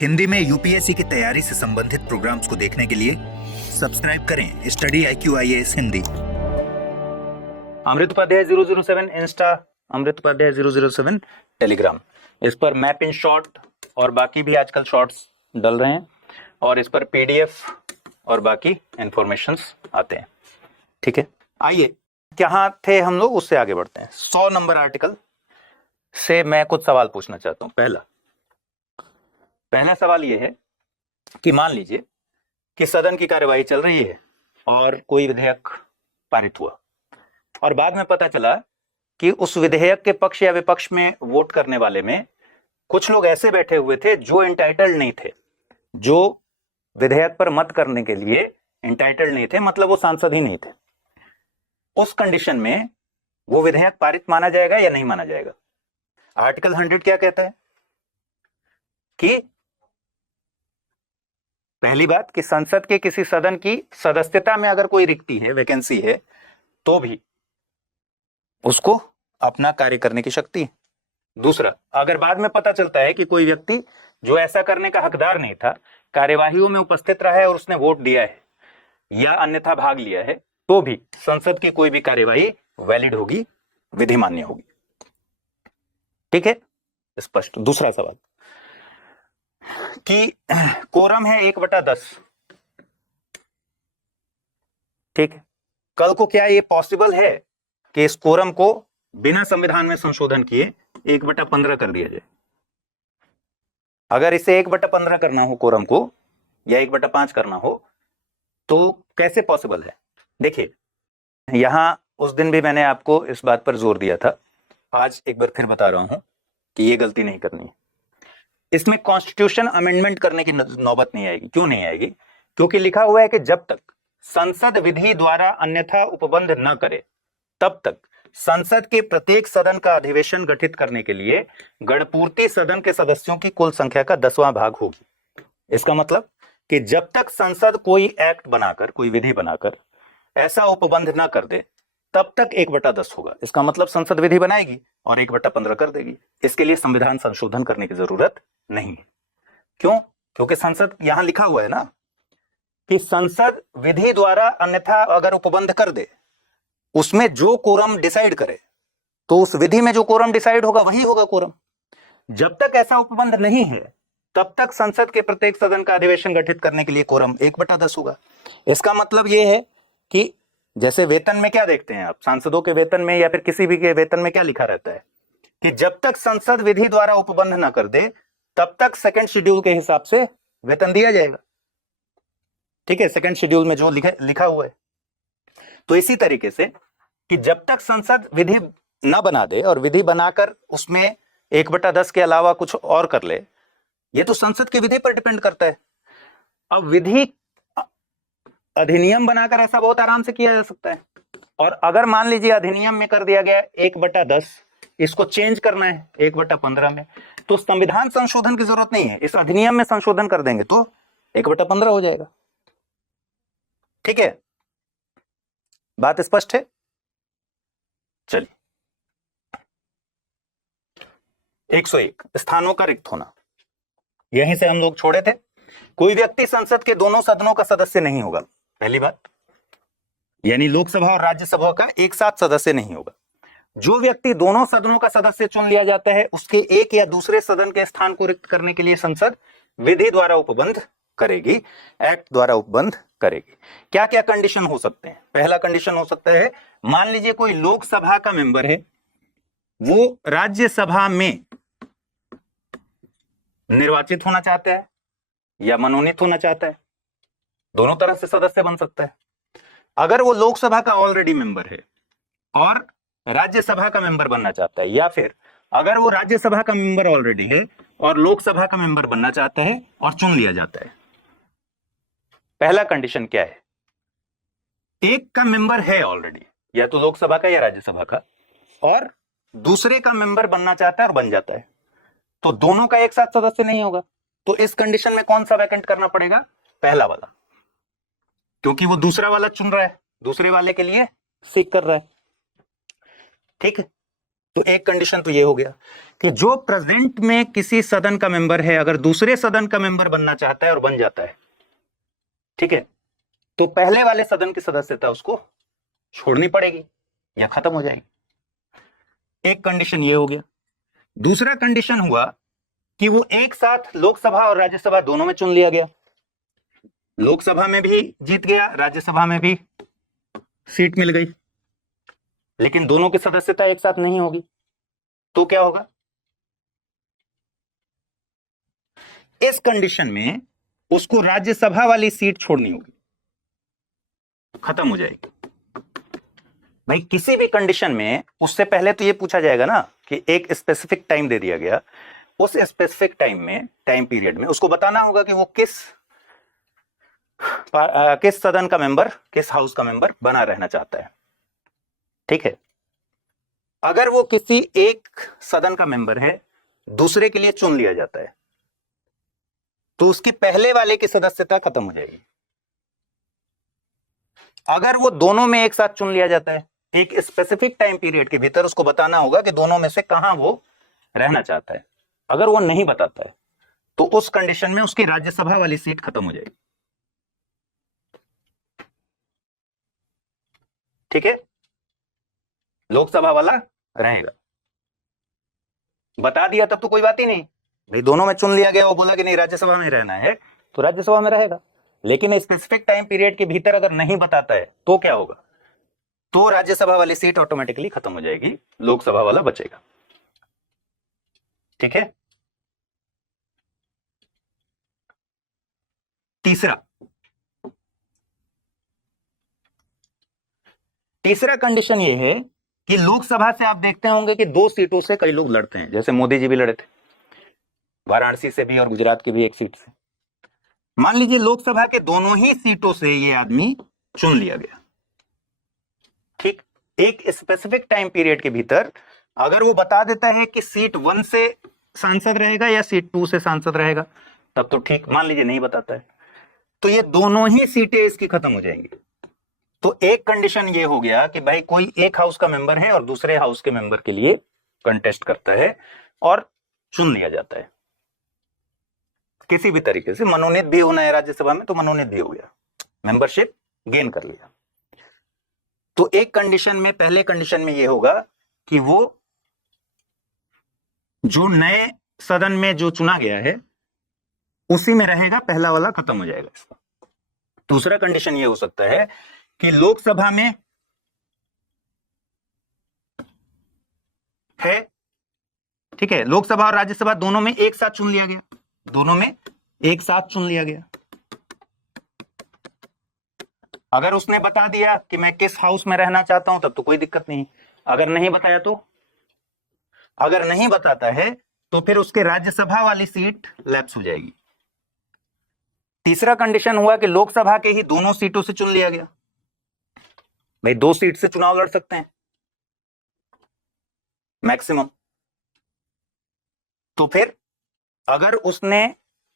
हिंदी में यूपीएससी की तैयारी से संबंधित प्रोग्राम्स को देखने के लिए सब्सक्राइब करें स्टडी IQ IAS हिंदी। अमृत उपाध्याय 007 इंस्टा, अमृत उपाध्याय 007 टेलीग्राम। इस पर मैप इन शॉर्ट और बाकी भी आजकल शॉर्ट्स डल रहे हैं और इस पर PDF और बाकी इंफॉर्मेशंस आते हैं। ठीक है, आइए कहाँ थे हम लोग, उससे आगे बढ़ते हैं। 100 नंबर आर्टिकल से मैं कुछ सवाल पूछना चाहता हूं। पहला सवाल यह है कि मान लीजिए कि सदन की कार्यवाही चल रही है और कोई विधेयक पारित हुआ और बाद में पता चला कि उस विधेयक के पक्ष या विपक्ष में वोट करने वाले में कुछ लोग ऐसे बैठे हुए थे जो इंटाइटल्ड नहीं थे, जो विधेयक पर मत करने के लिए इंटाइटल्ड नहीं थे, मतलब वो सांसद ही नहीं थे। उस कंडीशन में वो विधेयक पारित माना जाएगा या नहीं माना जाएगा? आर्टिकल 100 क्या कहता है कि पहली बात कि संसद के किसी सदन की सदस्यता में अगर कोई रिक्ति है, वैकेंसी है, तो भी उसको अपना कार्य करने की शक्ति है। दूसरा, अगर बाद में पता चलता है कि कोई व्यक्ति जो ऐसा करने का हकदार नहीं था, कार्यवाहियों में उपस्थित रहा है और उसने वोट दिया है या अन्यथा भाग लिया है, तो भी संसद की कोई भी कार्यवाही वैलिड होगी, विधिमान्य होगी। ठीक है, स्पष्ट। दूसरा सवाल कि कोरम है 1/10। ठीक है, कल को क्या ये पॉसिबल है कि इस कोरम को बिना संविधान में संशोधन किए 1/15 कर दिया जाए? अगर इसे 1/15 करना हो कोरम को या 1/5 करना हो तो कैसे पॉसिबल है? देखिए, यहां उस दिन भी मैंने आपको इस बात पर जोर दिया था, आज एक बार फिर बता रहा हूं कि ये गलती नहीं करनी है। इसमें कॉन्स्टिट्यूशन अमेंडमेंट करने की नौबत नहीं आएगी। क्यों नहीं आएगी? क्योंकि लिखा हुआ है कि जब तक संसद विधि द्वारा अन्यथा उपबंध न करे तब तक संसद के प्रत्येक सदन का अधिवेशन गठित करने के लिए गणपूर्ति सदन के सदस्यों की कुल संख्या का 10वां भाग होगी। इसका मतलब कि जब तक संसद कोई एक्ट बनाकर, कोई विधि बनाकर ऐसा उपबंध न कर दे तब तक 1/10 होगा। इसका मतलब संसद विधि बनाएगी और 1/15 कर देगी। इसके लिए संविधान संशोधन करने की जरूरत नहीं है। क्यों? क्योंकि संसद, यहां लिखा हुआ है ना कि संसद विधि द्वारा अन्यथा अगर उपबंध कर दे, उसमें जो कोरम डिसाइड करे, तो उस विधि में जो कोरम डिसाइड होगा वही होगा कोरम। जब तक ऐसा उपबंध नहीं है तब तक संसद के प्रत्येक सदन का अधिवेशन गठित करने के लिए कोरम 1/10 होगा। इसका मतलब यह है कि जैसे वेतन में क्या देखते हैं आप, सांसदों के वेतन में या फिर किसी भी के वेतन में क्या लिखा रहता है कि जब तक संसद विधि द्वारा उपबंध न कर दे तब तक सेकंड शेड्यूल के हिसाब से वेतन दिया जाएगा। ठीक है, सेकंड शेड्यूल में जो लिखा हुआ है। तो इसी तरीके से कि जब तक संसद विधि न बना दे और विधि बनाकर उसमें 1/10 के अलावा कुछ और कर ले, ये तो संसद की विधि पर डिपेंड करता है। अब विधि अधिनियम बनाकर ऐसा बहुत आराम से किया जा सकता है। और अगर मान लीजिए अधिनियम में कर दिया गया 1/10, इसको चेंज करना है 1/15 में, तो संविधान संशोधन की जरूरत नहीं है, इस अधिनियम में संशोधन कर देंगे तो 1/15 हो जाएगा। ठीक है, बात स्पष्ट है? चलिए, 101 स्थानों का रिक्त होना, यहीं से हम लोग छोड़े थे। कोई व्यक्ति संसद के दोनों सदनों का सदस्य नहीं होगा, पहली बात, यानी लोकसभा और राज्यसभा का एक साथ सदस्य नहीं होगा। जो व्यक्ति दोनों सदनों का सदस्य चुन लिया जाता है, उसके एक या दूसरे सदन के स्थान को रिक्त करने के लिए संसद विधि द्वारा उपबंध करेगी, एक्ट द्वारा उपबंध करेगी। क्या क्या कंडीशन हो सकते हैं? पहला कंडीशन हो सकता है, मान लीजिए कोई लोकसभा का मेंबर है, वो राज्यसभा में निर्वाचित होना चाहता है या मनोनीत होना चाहता है, दोनों तरह से सदस्य बन सकता है। अगर वो लोकसभा का ऑलरेडी मेंबर है और राज्यसभा का मेंबर बनना चाहता है, या फिर अगर वो राज्यसभा का मेंबर ऑलरेडी है और लोकसभा का मेंबर बनना चाहता है और चुन लिया जाता है। पहला कंडीशन क्या है? एक का मेंबर है ऑलरेडी, या तो लोकसभा का या राज्यसभा का, और दूसरे का मेंबर बनना चाहता है और बन जाता है, तो दोनों का एक साथ सदस्य नहीं होगा। तो इस कंडीशन में कौन सा वैकेंट करना पड़ेगा? पहला वाला, क्योंकि वो दूसरा वाला चुन रहा है, दूसरे वाले के लिए सीख कर रहा है। ठीक है, तो एक कंडीशन तो ये हो गया कि जो प्रेजेंट में किसी सदन का मेंबर है अगर दूसरे सदन का मेंबर बनना चाहता है और बन जाता है, ठीक है, तो पहले वाले सदन की सदस्यता उसको छोड़नी पड़ेगी या खत्म हो जाएगी। एक कंडीशन ये हो गया। दूसरा कंडीशन हुआ कि वो एक साथ लोकसभा और राज्यसभा दोनों में चुन लिया गया, लोकसभा में भी जीत गया, राज्यसभा में भी सीट मिल गई, लेकिन दोनों की सदस्यता एक साथ नहीं होगी, तो क्या होगा? इस कंडीशन में उसको राज्यसभा वाली सीट छोड़नी होगी, खत्म हो जाएगी। भाई किसी भी कंडीशन में उससे पहले तो ये पूछा जाएगा ना कि एक स्पेसिफिक टाइम दे दिया गया, उस स्पेसिफिक टाइम में, टाइम पीरियड में उसको बताना होगा कि वो किस सदन का मेंबर, किस हाउस का मेंबर बना रहना चाहता है, ठीक है। अगर वो किसी एक सदन का मेंबर है, दूसरे के लिए चुन लिया जाता है, तो उसकी पहले वाले की सदस्यता खत्म हो जाएगी। अगर वो दोनों में एक साथ चुन लिया जाता है, एक स्पेसिफिक टाइम पीरियड के भीतर उसको बताना होगा कि दोनों में से कहां वो रहना चाहता है। अगर वो नहीं बताता है तो उस कंडीशन में उसकी राज्यसभा वाली सीट खत्म हो जाएगी, ठीक है, लोकसभा वाला रहेगा। बता दिया तब तो कोई बात ही नहीं, भाई दोनों में चुन लिया गया, वो बोला कि नहीं राज्यसभा में रहना है तो राज्यसभा में रहेगा। लेकिन स्पेसिफिक टाइम पीरियड के भीतर अगर नहीं बताता है तो क्या होगा? तो राज्यसभा वाली सीट ऑटोमेटिकली खत्म हो जाएगी, लोकसभा वाला बचेगा, ठीक है। तीसरा कंडीशन ये है कि लोकसभा से आप देखते होंगे कि 2 सीटों से कई लोग लड़ते हैं, जैसे मोदी जी भी लड़े थे, वाराणसी से भी और गुजरात की भी एक सीट से। मान लीजिए लोकसभा के दोनों ही सीटों से ये आदमी चुन लिया गया, ठीक। एक स्पेसिफिक टाइम पीरियड के भीतर अगर वो बता देता है कि सीट 1 से सांसद रहेगा या सीट 2 से सांसद रहेगा, तब तो ठीक। मान लीजिए नहीं बताता है तो ये दोनों ही सीटें इसकी खत्म हो जाएंगी। तो एक कंडीशन ये हो गया कि भाई कोई एक हाउस का मेंबर है और दूसरे हाउस के मेंबर के लिए कंटेस्ट करता है और चुन लिया जाता है, किसी भी तरीके से मनोनीत भी होना है राज्यसभा में तो मनोनीत भी हो गया, मेंबरशिप गेन कर लिया। तो एक कंडीशन में, पहले कंडीशन में ये होगा कि वो जो नए सदन में जो चुना गया है उसी में रहेगा, पहला वाला खत्म हो जाएगा इसका। दूसरा कंडीशन ये हो सकता है कि लोकसभा में है, ठीक है, लोकसभा और राज्यसभा दोनों में एक साथ चुन लिया गया, दोनों में एक साथ चुन लिया गया। अगर उसने बता दिया कि मैं किस हाउस में रहना चाहता हूं तब तो कोई दिक्कत नहीं। अगर नहीं बताया तो, अगर नहीं बताता है तो फिर उसके राज्यसभा वाली सीट लैप्स हो जाएगी। तीसरा कंडीशन हुआ कि लोकसभा के ही दोनों सीटों से चुन लिया गया, भाई 2 सीट से चुनाव लड़ सकते हैं मैक्सिमम। तो फिर अगर उसने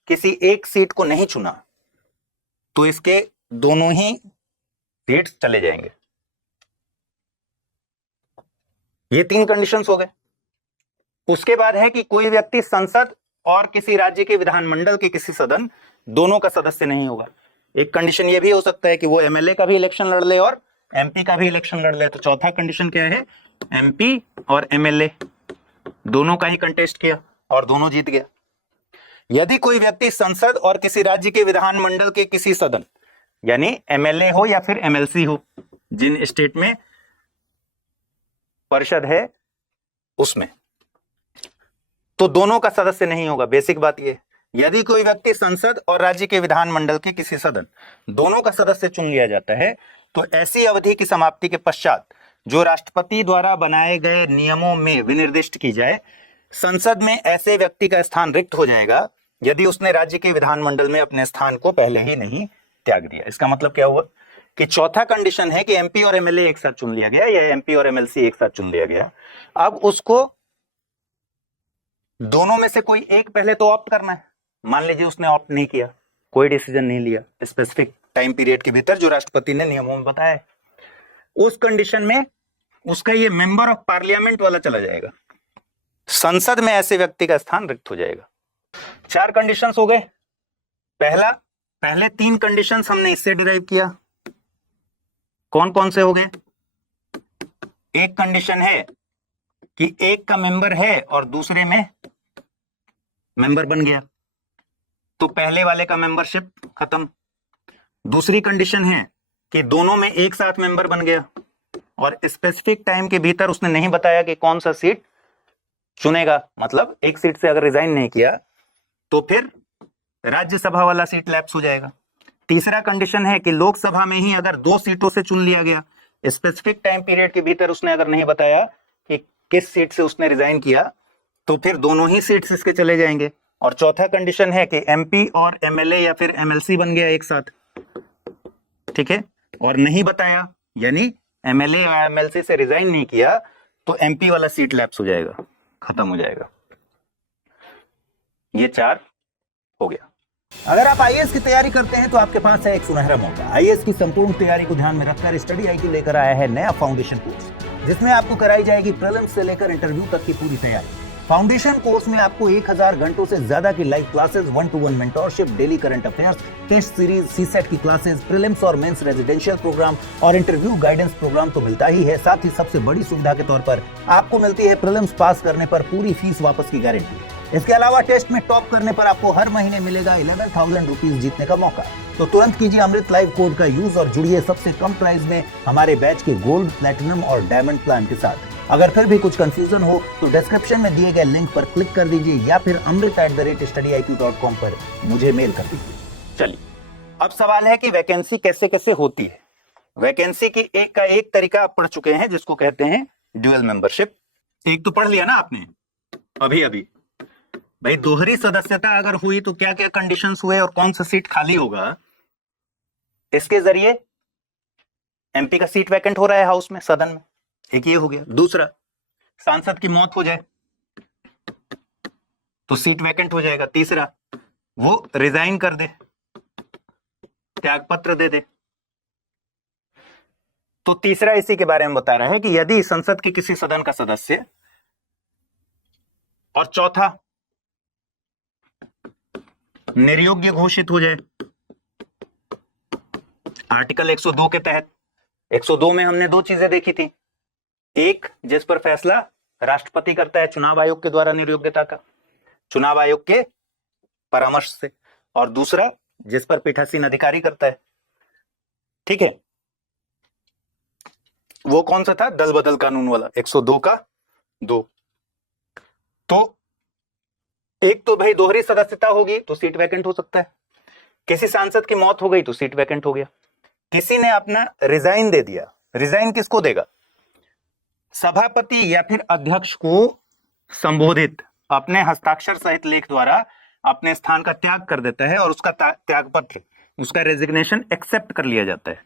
किसी एक सीट को नहीं चुना तो इसके दोनों ही सीट चले जाएंगे। ये 3 कंडीशंस हो गए। उसके बाद है कि कोई व्यक्ति संसद और किसी राज्य के विधानमंडल के किसी सदन दोनों का सदस्य नहीं होगा। एक कंडीशन ये भी हो सकता है कि वो एमएलए का भी इलेक्शन लड़ ले और एमपी का भी इलेक्शन लड़ ले। तो चौथा कंडीशन क्या है? एमपी और एमएलए दोनों का ही कंटेस्ट किया और दोनों जीत गया। यदि कोई व्यक्ति संसद और किसी राज्य के विधानमंडल के किसी सदन, यानी एमएलए हो या फिर एमएलसी हो, जिन स्टेट में परिषद है उसमें, तो दोनों का सदस्य नहीं होगा। बेसिक बात यह, यदि कोई व्यक्ति संसद और राज्य के विधानमंडल के किसी सदन दोनों का सदस्य चुन लिया जाता है तो ऐसी अवधि की समाप्ति के पश्चात जो राष्ट्रपति द्वारा बनाए गए नियमों में विनिर्दिष्ट की जाए, संसद में ऐसे व्यक्ति का स्थान रिक्त हो जाएगा यदि उसने राज्य के विधानमंडल में अपने स्थान को पहले ही नहीं त्याग दिया। इसका मतलब क्या हुआ कि चौथा कंडीशन है कि एमपी और एमएलए एक साथ चुन लिया गया या एमपी और एमएलसी एक साथ चुन लिया गया। अब उसको दोनों में से कोई एक पहले तो ऑप्ट करना है। मान लीजिए उसने ऑप्ट नहीं किया, कोई डिसीजन नहीं लिया स्पेसिफिक टाइम पीरियड के भीतर जो राष्ट्रपति ने नियमों में बताया, उस कंडीशन में उसका ये मेंबर ऑफ पार्लियामेंट वाला चला जाएगा, संसद में ऐसे व्यक्ति का स्थान रिक्त हो जाएगा। 4 कंडीशंस हो गए। पहले 3 कंडीशंस हमने इससे डिराइव किया। कौन कौन से हो गए? एक कंडीशन है कि एक का मेंबर है और दूसरे में मेंबर बन गया, तो पहले वाले का मेंबरशिप खत्म। दूसरी कंडीशन है कि दोनों में एक साथ मेंबर बन गया और स्पेसिफिक टाइम के भीतर उसने नहीं बताया कि कौन सा सीट चुनेगा, मतलब एक सीट से अगर रिजाइन नहीं किया तो फिर राज्यसभा वाला सीट लैप्स हो जाएगा। तीसरा कंडीशन है कि लोकसभा में ही अगर 2 सीटों से चुन लिया गया, स्पेसिफिक टाइम पीरियड के भीतर उसने अगर नहीं बताया कि किस सीट से उसने रिजाइन किया, तो फिर दोनों ही सीट्स इसके चले जाएंगे। और चौथा कंडीशन है कि एमपी और एमएलए या फिर एमएलसी बन गया एक साथ, ठीक है, और नहीं बताया यानी एमएलए और एमएलसी से रिजाइन नहीं किया, तो एमपी वाला सीट लैप्स हो जाएगा, खत्म हो जाएगा। ये 4 हो गया। अगर आप आईएएस की तैयारी करते हैं तो आपके पास है एक सुनहरा मौका। आईएएस की संपूर्ण तैयारी को ध्यान में रखकर स्टडी आईक्यू लेकर आया है नया फाउंडेशन कोर्स, जिसमें आपको कराई जाएगी प्रीलिम्स से लेकर इंटरव्यू तक की पूरी तैयारी। फाउंडेशन कोर्स में आपको 1000 घंटों से ज्यादा की live classes, 1-to-1 mentorship, daily current affairs, test series, CSAT की क्लासेस, प्रीलिम्स और मेंस रेजिडेंशियल प्रोग्राम और इंटरव्यू गाइडेंस प्रोग्राम तो मिलता ही है, साथ ही सबसे बड़ी सुविधा के तौर पर आपको मिलती है प्रीलिम्स पास करने पर पूरी फीस वापस की गारंटी। इसके अलावा टेस्ट में टॉप करने पर आपको हर महीने मिलेगा 11,000 रुपीज जीतने का मौका। तो तुरंत कीजिए अमृत लाइव कोड का यूज और जुड़िए सबसे कम प्राइस में हमारे बैच के गोल्ड, प्लैटिनम और डायमंड प्लान के साथ। अगर फिर भी कुछ कंफ्यूजन हो तो डिस्क्रिप्शन में दिए गए लिंक पर क्लिक कर दीजिए या फिर amrit@studiiq.com पर मुझे मेल कर दीजिए। चलिए, अब सवाल है कि वैकेंसी कैसे कैसे होती है। वैकेंसी की एक का एक तरीका आप पढ़ चुके हैं, जिसको कहते हैं ड्यूअल मेंबरशिप। एक तो पढ़ लिया ना आपने अभी। भाई दोहरी सदस्यता अगर हुई तो क्या क्या कंडीशंस हुए और कौन सा सीट खाली होगा। इसके जरिए एमपी का सीट वैकेंट हो रहा है हाउस में, सदन में, एक ये हो गया। दूसरा, सांसद की मौत हो जाए तो सीट वैकेंट हो जाएगा। तीसरा, वो रिजाइन कर दे, त्यागपत्र दे दे। तो तीसरा इसी के बारे में बता रहा है कि यदि संसद के किसी सदन का सदस्य, और चौथा निर्योग्य घोषित हो जाए आर्टिकल 102 के तहत। 102 में हमने 2 चीजें देखी थी, एक जिस पर फैसला राष्ट्रपति करता है चुनाव आयोग के द्वारा निर्योग्यता का, चुनाव आयोग के परामर्श से, और दूसरा जिस पर पीठासीन अधिकारी करता है, ठीक है। वो कौन सा था? दल बदल कानून वाला, 102 का 2। तो एक तो भाई दोहरी सदस्यता होगी तो सीट वैकेंट हो सकता है, किसी सांसद की मौत हो गई तो सीट वैकेंट हो गया, किसी ने अपना रिजाइन दे दिया। रिजाइन किसको देगा? सभापति या फिर अध्यक्ष को संबोधित अपने हस्ताक्षर सहित लेख द्वारा अपने स्थान का त्याग कर देता है और उसका त्यागपत्र, उसका रेजिग्नेशन एक्सेप्ट कर लिया जाता है।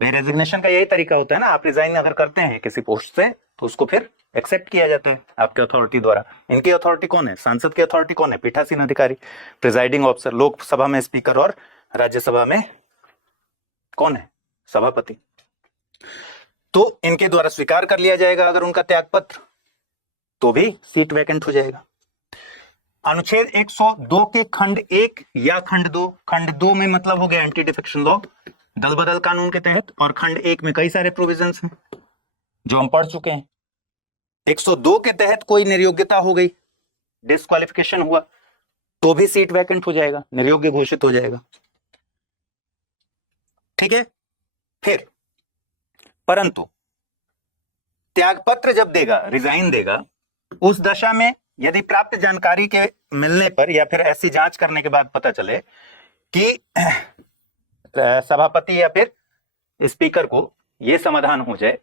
रेजिग्नेशन का यही तरीका होता है ना, आप रिजाइन अगर करते हैं किसी पोस्ट से तो उसको फिर एक्सेप्ट किया जाता है आपके अथॉरिटी द्वारा। इनकी अथॉरिटी कौन है? सांसद की अथॉरिटी कौन है? पीठासीन अधिकारी, प्रिजाइडिंग ऑफिसर। लोकसभा में स्पीकर और राज्यसभा में कौन है? सभापति। तो इनके द्वारा स्वीकार कर लिया जाएगा अगर उनका त्यागपत्र, तो भी सीट वैकेंट हो जाएगा। अनुच्छेद 102 के खंड 1 या खंड 2, खंड 2 में मतलब हो गया एंटी डिफेक्शन लॉ, दल बदल कानून के तहत, और खंड 1 में कई सारे प्रोविजंस हैं जो हम पढ़ चुके हैं। 102 के तहत कोई निर्योग्यता हो गई, डिस्क्वालिफिकेशन हुआ, तो भी सीट वैकेंट हो जाएगा, निर्योग्य घोषित हो जाएगा, ठीक है। फिर परंतु त्यागपत्र जब देगा, रिजाइन देगा, उस दशा में यदि प्राप्त जानकारी के मिलने पर या फिर ऐसी जांच करने के बाद पता चले कि सभापति या फिर स्पीकर को यह समाधान हो जाए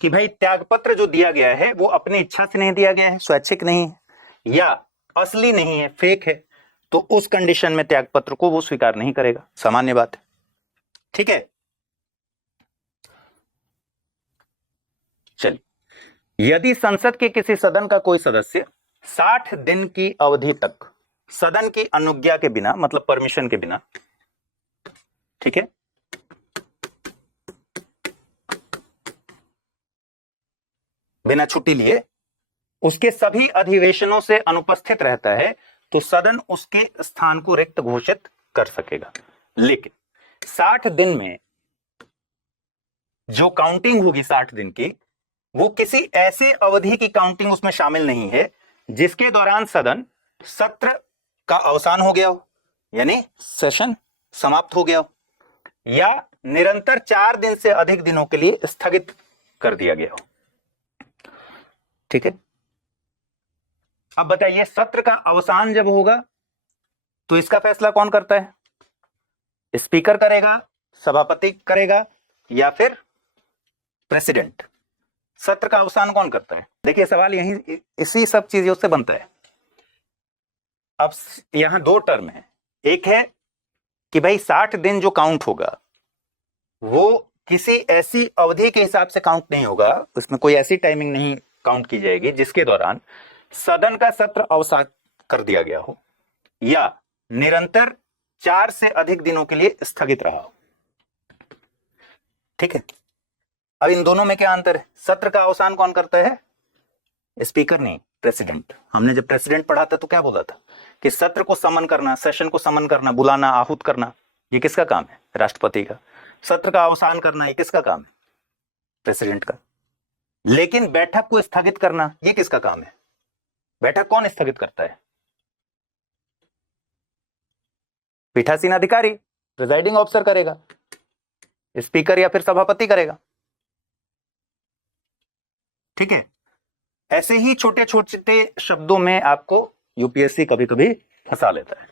कि भाई त्यागपत्र जो दिया गया है वो अपनी इच्छा से नहीं दिया गया है, स्वैच्छिक नहीं है या असली नहीं है, फेक है, तो उस कंडीशन में त्यागपत्र को वो स्वीकार नहीं करेगा, सामान्य बात है, ठीक है। चलिए, यदि संसद के किसी सदन का कोई सदस्य 60 दिन की अवधि तक सदन की अनुज्ञा के बिना, मतलब परमिशन के बिना, ठीक है, बिना छुट्टी लिए उसके सभी अधिवेशनों से अनुपस्थित रहता है तो सदन उसके स्थान को रिक्त घोषित कर सकेगा। लेकिन 60 दिन में जो काउंटिंग होगी 60 दिन की, वो किसी ऐसी अवधि की काउंटिंग उसमें शामिल नहीं है जिसके दौरान सदन सत्र का अवसान हो गया हो, यानी सेशन समाप्त हो गया हो, या निरंतर 4 दिन से अधिक दिनों के लिए स्थगित कर दिया गया हो। ठीक है, अब बताइए सत्र का अवसान जब होगा तो इसका फैसला कौन करता है? स्पीकर करेगा, सभापति करेगा, या फिर प्रेसिडेंट? सत्र का अवसान कौन करता है? देखिए सवाल यही इसी सब चीजों से बनता है। अब यहां 2 टर्म है, एक है कि भाई 60 दिन जो काउंट होगा वो किसी ऐसी अवधि के हिसाब से काउंट नहीं होगा, उसमें कोई ऐसी टाइमिंग नहीं काउंट की जाएगी जिसके दौरान सदन का सत्र अवसान कर दिया गया हो या निरंतर 4 से अधिक दिनों के लिए स्थगित रहा हो। ठीक है, अब इन दोनों में क्या अंतर है? सत्र का अवसान कौन करता है? स्पीकर नहीं, प्रेसिडेंट। हमने जब प्रेसिडेंट पढ़ा था तो क्या बोला था कि सत्र को समन करना, सेशन को समन करना, बुलाना, आहूत करना, ये किसका काम है? राष्ट्रपति का। सत्र का अवसान करना ये किसका काम है? प्रेसिडेंट का। लेकिन बैठक को स्थगित करना ये किसका काम है? बैठक कौन स्थगित करता है? पीठासीन अधिकारी, प्रिजाइडिंग ऑफिसर करेगा, स्पीकर या फिर सभापति करेगा। ठीक है, ऐसे ही छोटे छोटे शब्दों में आपको यूपीएससी कभी कभी फंसा लेता है।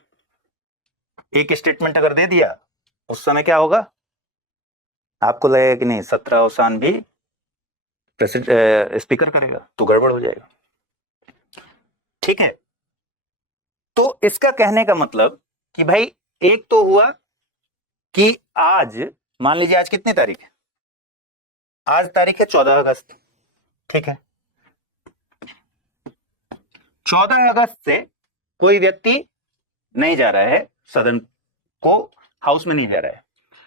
एक स्टेटमेंट अगर दे दिया उस समय क्या होगा? आपको लगेगा कि नहीं सत्र अवसान भी स्पीकर करेगा, तो गड़बड़ हो जाएगा। ठीक है, तो इसका कहने का मतलब कि भाई एक तो हुआ कि आज मान लीजिए आज कितनी तारीख है? आज तारीख है 14 अगस्त। ठीक है, 14 अगस्त से कोई व्यक्ति नहीं जा रहा है सदन को, हाउस में नहीं जा रहा है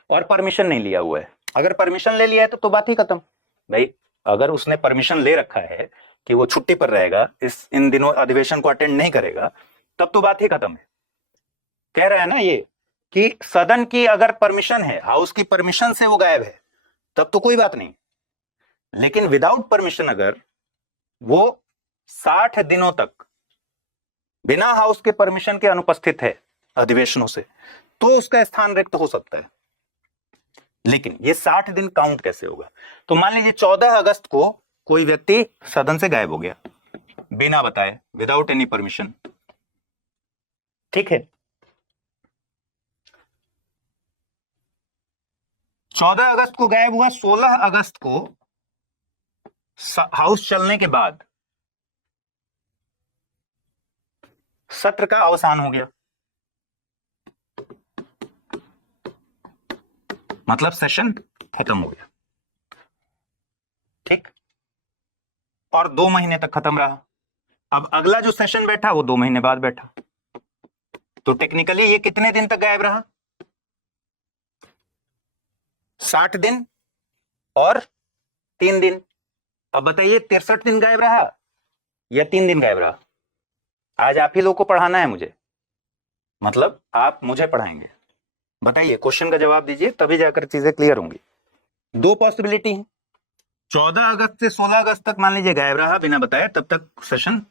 और परमिशन नहीं लिया हुआ है। अगर परमिशन ले लिया है तो बात ही खत्म। भाई अगर उसने परमिशन ले रखा है कि वो छुट्टी पर रहेगा, इन दिनों अधिवेशन को अटेंड नहीं करेगा, तब तो बात ही खत्म है। कह रहा है ना ये कि सदन की अगर परमिशन है, हाउस की परमिशन से वो गायब है, तब तो कोई बात नहीं। लेकिन विदाउट परमिशन अगर वो 60 दिनों तक बिना हाउस के परमिशन के अनुपस्थित है अधिवेशनों से, तो उसका स्थान रिक्त हो सकता है। लेकिन ये 60 दिन काउंट कैसे होगा? तो मान लीजिए 14 अगस्त को कोई व्यक्ति सदन से गायब हो गया बिना बताए, विदाउट एनी परमिशन। ठीक है, 14 अगस्त को गायब हुआ, 16 अगस्त को हाउस चलने के बाद सत्र का अवसान हो गया, मतलब सेशन खत्म हो गया। ठीक, और 2 महीने तक खत्म रहा। अब अगला जो सेशन बैठा वो 2 महीने बाद बैठा, तो टेक्निकली ये कितने दिन तक गायब रहा? 60 दिन और 3 दिन। अब बताइए 63 दिन गायब रहा या 3 दिन गायब रहा? आज आप ही लोग को पढ़ाना है मुझे, मतलब आप मुझे पढ़ाएंगे। बताइए, क्वेश्चन का जवाब दीजिए, तभी जाकर चीजें क्लियर होंगी। 2 पॉसिबिलिटी है। 14 अगस्त से 16 अगस्त तक मान लीजिए गायब रहा बिना बताए, तब तक सेशन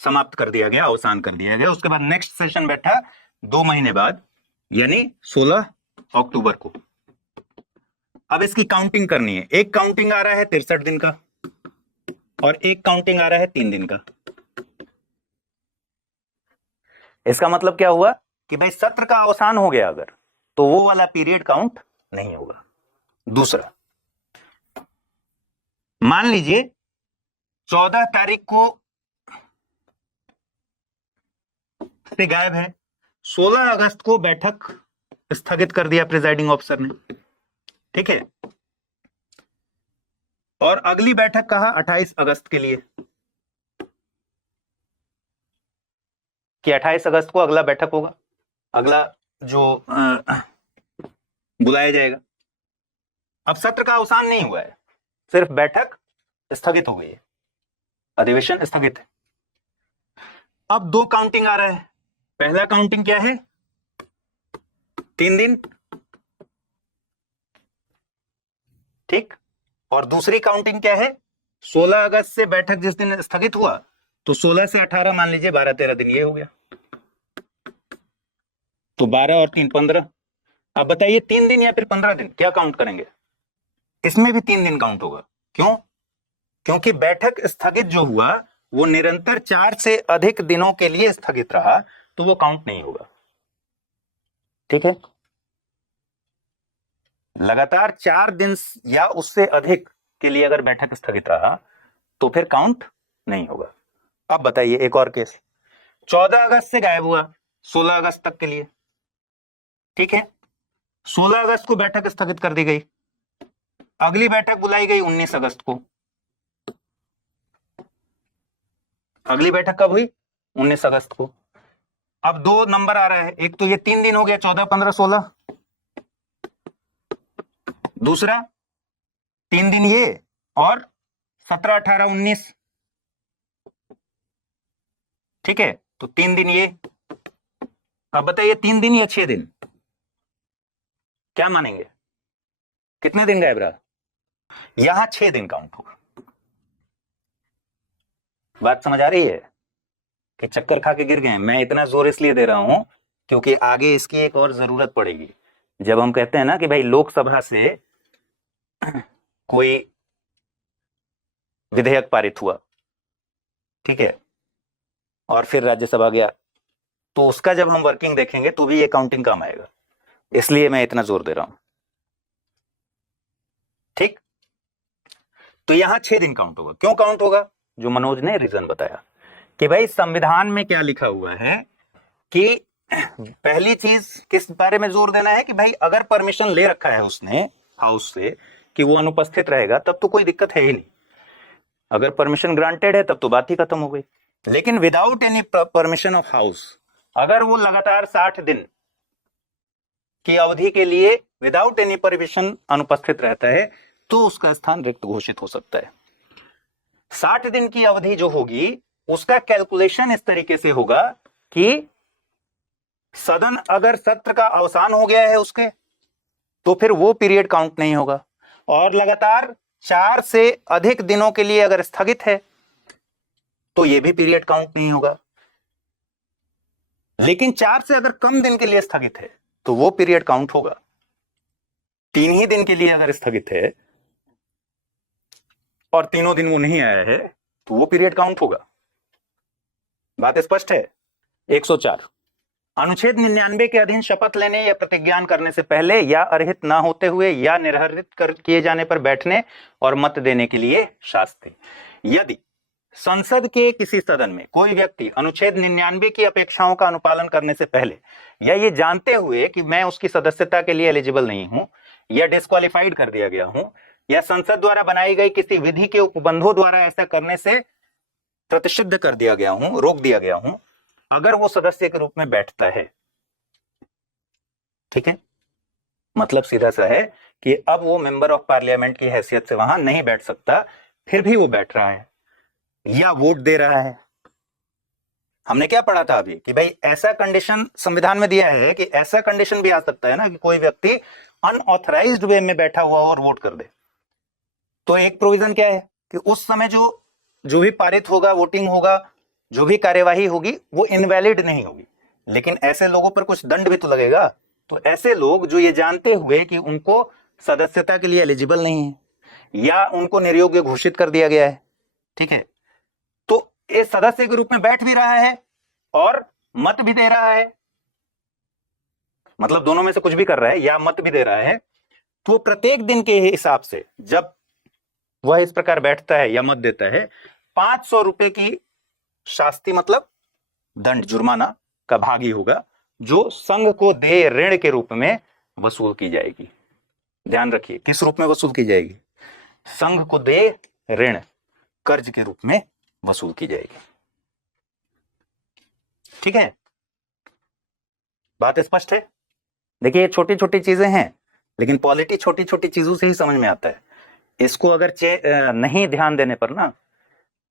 समाप्त कर दिया गया, अवसान कर दिया गया। उसके बाद नेक्स्ट सेशन बैठा 2 महीने बाद, यानी 16 अक्टूबर को। अब इसकी काउंटिंग करनी है। एक काउंटिंग आ रहा है 63 दिन का और एक काउंटिंग आ रहा है 3 दिन का। इसका मतलब क्या हुआ कि भाई सत्र का अवसान हो गया अगर, तो वो वाला पीरियड काउंट नहीं होगा। दूसरा, मान लीजिए 14 तारीख को से गायब है, 16 अगस्त को बैठक स्थगित कर दिया प्रिजाइडिंग ऑफिसर ने। ठीक है, और अगली बैठक कहा 28 अगस्त के लिए कि 28 अगस्त को अगला बैठक होगा, अगला जो बुलाया जाएगा। अब सत्र का अवसान नहीं हुआ है, सिर्फ बैठक स्थगित हो गई है। अधिवेशन स्थगित है। अब 2 काउंटिंग आ रहा है। पहला काउंटिंग क्या है? 3 दिन, ठीक। और दूसरी काउंटिंग क्या है? 16 अगस्त से बैठक जिस दिन स्थगित हुआ, तो 16 से 18 मान लीजिए 12-13 दिन ये हो गया, तो 12 और 3 15। अब बताइए 3 दिन या फिर 15 दिन क्या काउंट करेंगे? इसमें भी 3 दिन काउंट होगा। क्यों? क्योंकि बैठक स्थगित जो हुआ वो निरंतर 4 से अधिक दिनों के लिए स्थगित रहा, तो वो काउंट नहीं होगा। ठीक है, लगातार 4 दिन या उससे अधिक के लिए अगर बैठक स्थगित रहा तो फिर काउंट नहीं होगा। अब बताइए एक और केस, 14 अगस्त से गायब हुआ 16 अगस्त तक के लिए, ठीक है। 16 अगस्त को बैठक स्थगित कर दी गई, अगली बैठक बुलाई गई 19 अगस्त को। अगली बैठक कब हुई? 19 अगस्त को। अब 2 नंबर आ रहा है, एक तो ये 3 दिन हो गया 14 15 16, दूसरा 3 दिन ये और 17 18 19, ठीक है, तो 3 दिन ये। अब बताइए 3 दिन या 6 दिन क्या मानेंगे? कितने दिन गायब रहा? यहां 6 दिन काउंट होगा। बात समझ आ रही है कि चक्कर खा के गिर गए? मैं इतना जोर इसलिए दे रहा हूं क्योंकि आगे इसकी एक और जरूरत पड़ेगी। जब हम कहते हैं ना कि भाई लोकसभा से कोई विधेयक पारित हुआ, ठीक है, और फिर राज्यसभा गया, तो उसका जब हम वर्किंग देखेंगे तो भी ये काउंटिंग काम आएगा, इसलिए मैं इतना जोर दे रहा हूं, ठीक। तो यहां 6 दिन काउंट होगा। क्यों काउंट होगा? जो मनोज ने रीजन बताया कि भाई संविधान में क्या लिखा हुआ है कि पहली चीज किस बारे में जोर देना है कि भाई अगर परमिशन ले रखा है उसने हाउस से कि वो अनुपस्थित रहेगा, तब तो कोई दिक्कत है ही नहीं। अगर परमिशन ग्रांटेड है तब तो बात ही खत्म हो गई। लेकिन without any permission of house, अगर वो लगातार 60 दिन की अवधि के लिए विदाउट एनी परमिशन अनुपस्थित रहता है तो उसका स्थान रिक्त घोषित हो सकता है। 60 दिन की अवधि जो होगी उसका कैलकुलेशन इस तरीके से होगा कि सदन अगर सत्र का अवसान हो गया है उसके, तो फिर वो पीरियड काउंट नहीं होगा, और लगातार 4 से अधिक दिनों के लिए अगर स्थगित है तो ये भी पीरियड काउंट नहीं होगा। लेकिन 4 से अगर कम दिन के लिए स्थगित है तो वो पीरियड काउंट होगा। 3 ही दिन के लिए अगर स्थगित है और तीनों दिन वो नहीं आया है तो वो पीरियड काउंट होगा। बात स्पष्ट है? 104 अनुच्छेद 99 के अधीन शपथ लेने या प्रतिज्ञान करने से पहले या अर्हित न होते हुए या निर्हरित किए जाने पर बैठने और मत देने के लिए शास्ति। यदि संसद के किसी सदन में कोई व्यक्ति अनुच्छेद 99 की अपेक्षाओं का अनुपालन करने से पहले या ये जानते हुए कि मैं उसकी सदस्यता के लिए एलिजिबल नहीं हूं या डिस्क्वालिफाइड कर दिया गया हूं या संसद द्वारा बनाई गई किसी विधि के उपबंधों द्वारा ऐसा करने से प्रतिषिद्ध कर दिया गया हूं, रोक दिया गया हूं, अगर वो सदस्य के रूप में बैठता है, ठीक है, मतलब सीधा सा है कि अब वो मेंबर ऑफ पार्लियामेंट की हैसियत से वहां नहीं बैठ सकता, फिर भी वो बैठ रहा है या वोट दे रहा है। हमने क्या पढ़ा था अभी कि भाई ऐसा कंडीशन संविधान में दिया है कि ऐसा कंडीशन भी आ सकता है ना कि कोई व्यक्ति अनऑथराइज्ड वे में बैठा हुआ और वोट कर दे। तो एक प्रोविजन क्या है कि उस समय जो भी पारित होगा, वोटिंग होगा, जो भी कार्यवाही होगी वो इनवैलिड नहीं होगी। लेकिन ऐसे लोगों पर कुछ दंड भी तो लगेगा। तो ऐसे लोग जो ये जानते हुए कि उनको सदस्यता के लिए एलिजिबल नहीं है या उनको निर्योग्य घोषित कर दिया गया है, ठीक है, तो इस सदस्य के रूप में बैठ भी रहा है और मत भी दे रहा है, मतलब दोनों में से कुछ भी कर रहा है या मत भी दे रहा है, तो प्रत्येक दिन के हिसाब से जब वह इस प्रकार बैठता है या मत देता है 500 रुपए की शास्ति, मतलब दंड, जुर्माना का भागी होगा, जो संघ को दे ऋण के रूप में वसूल की जाएगी। ध्यान रखिए, किस रूप में वसूल की जाएगी? संघ को दे ऋण, कर्ज के रूप में वसूल की जाएगी। ठीक है, बात स्पष्ट है? देखिए, छोटी छोटी चीजें हैं लेकिन पॉलिटी छोटी छोटी चीजों से ही समझ में आता है। इसको अगर नहीं ध्यान देने पर ना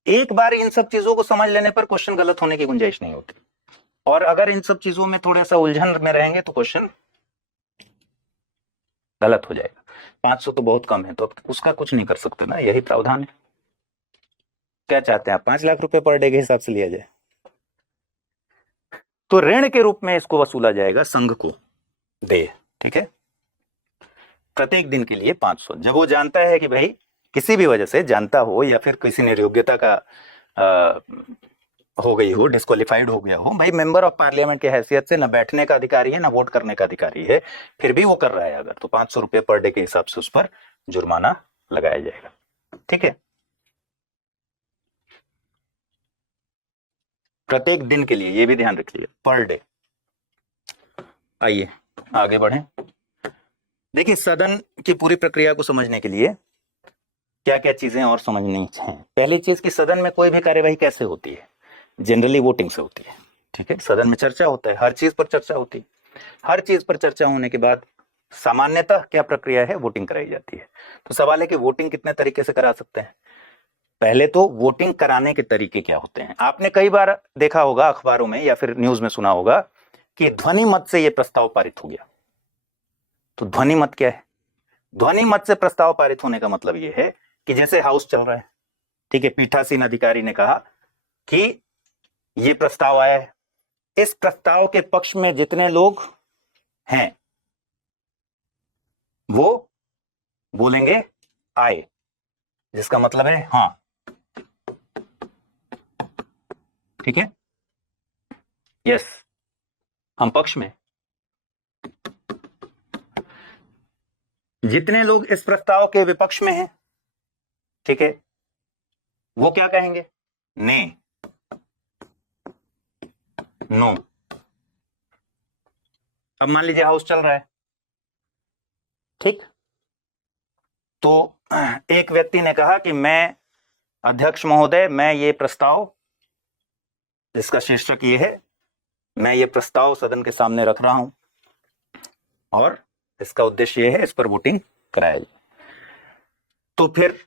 एक बार इन सब चीजों को समझ लेने पर क्वेश्चन गलत होने की गुंजाइश नहीं होती, और अगर इन सब चीजों में थोड़ा सा उलझन में रहेंगे तो क्वेश्चन गलत हो जाएगा। 500 तो बहुत कम है, तो उसका कुछ नहीं कर सकते ना, यही प्रावधान है। क्या चाहते हैं आप, 5 लाख रुपए पर डे के हिसाब से लिया जाए? तो ऋण के रूप में इसको वसूला जाएगा संघ को दे, ठीक है, प्रत्येक दिन के लिए 500। जब वो जानता है कि भाई किसी भी वजह से, जानता हो या फिर किसी निर्योग्यता का हो गई हो, डिस्क्वालिफाइड हो गया हो, भाई मेंबर ऑफ पार्लियामेंट की हैसियत से ना बैठने का अधिकारी है ना वोट करने का अधिकारी है, फिर भी वो कर रहा है अगर, तो 500 रुपए पर डे के हिसाब से उस पर जुर्माना लगाया जाएगा, ठीक है, प्रत्येक दिन के लिए, ये भी ध्यान रखिए, पर डे। आइए आगे बढ़ें। देखिए, सदन की पूरी प्रक्रिया को समझने के लिए क्या क्या चीजें और समझनी हैं। पहली चीज कि सदन में कोई भी कार्यवाही कैसे होती है, जनरली वोटिंग से होती है, ठीक है। सदन में चर्चा होता है, हर चीज पर चर्चा होती है, हर चीज पर चर्चा होने के बाद सामान्यतः क्या प्रक्रिया है, वोटिंग कराई जाती है। तो सवाल है कि वोटिंग कितने तरीके से करा सकते हैं। पहले तो वोटिंग कराने के तरीके क्या होते हैं। आपने कई बार देखा होगा अखबारों में या फिर न्यूज में सुना होगा कि ध्वनि मत से यह प्रस्ताव पारित हो गया। तो ध्वनि मत क्या है? ध्वनि मत से प्रस्ताव पारित होने का मतलब यह है कि जैसे हाउस चल रहा है, ठीक है, पीठासीन अधिकारी ने कहा कि यह प्रस्ताव आया है, इस प्रस्ताव के पक्ष में जितने लोग हैं वो बोलेंगे आए, जिसका मतलब है हां, ठीक है, यस, हम पक्ष में। जितने लोग इस प्रस्ताव के विपक्ष में हैं, ठीक है, वो क्या कहेंगे, ने, नो। अब मान लीजिए हाउस चल रहा है, ठीक, तो एक व्यक्ति ने कहा कि मैं, अध्यक्ष महोदय, मैं ये प्रस्ताव, जिसका शीर्षक ये है, मैं ये प्रस्ताव सदन के सामने रख रहा हूं और इसका उद्देश्य ये है, इस पर वोटिंग कराया जाए। तो फिर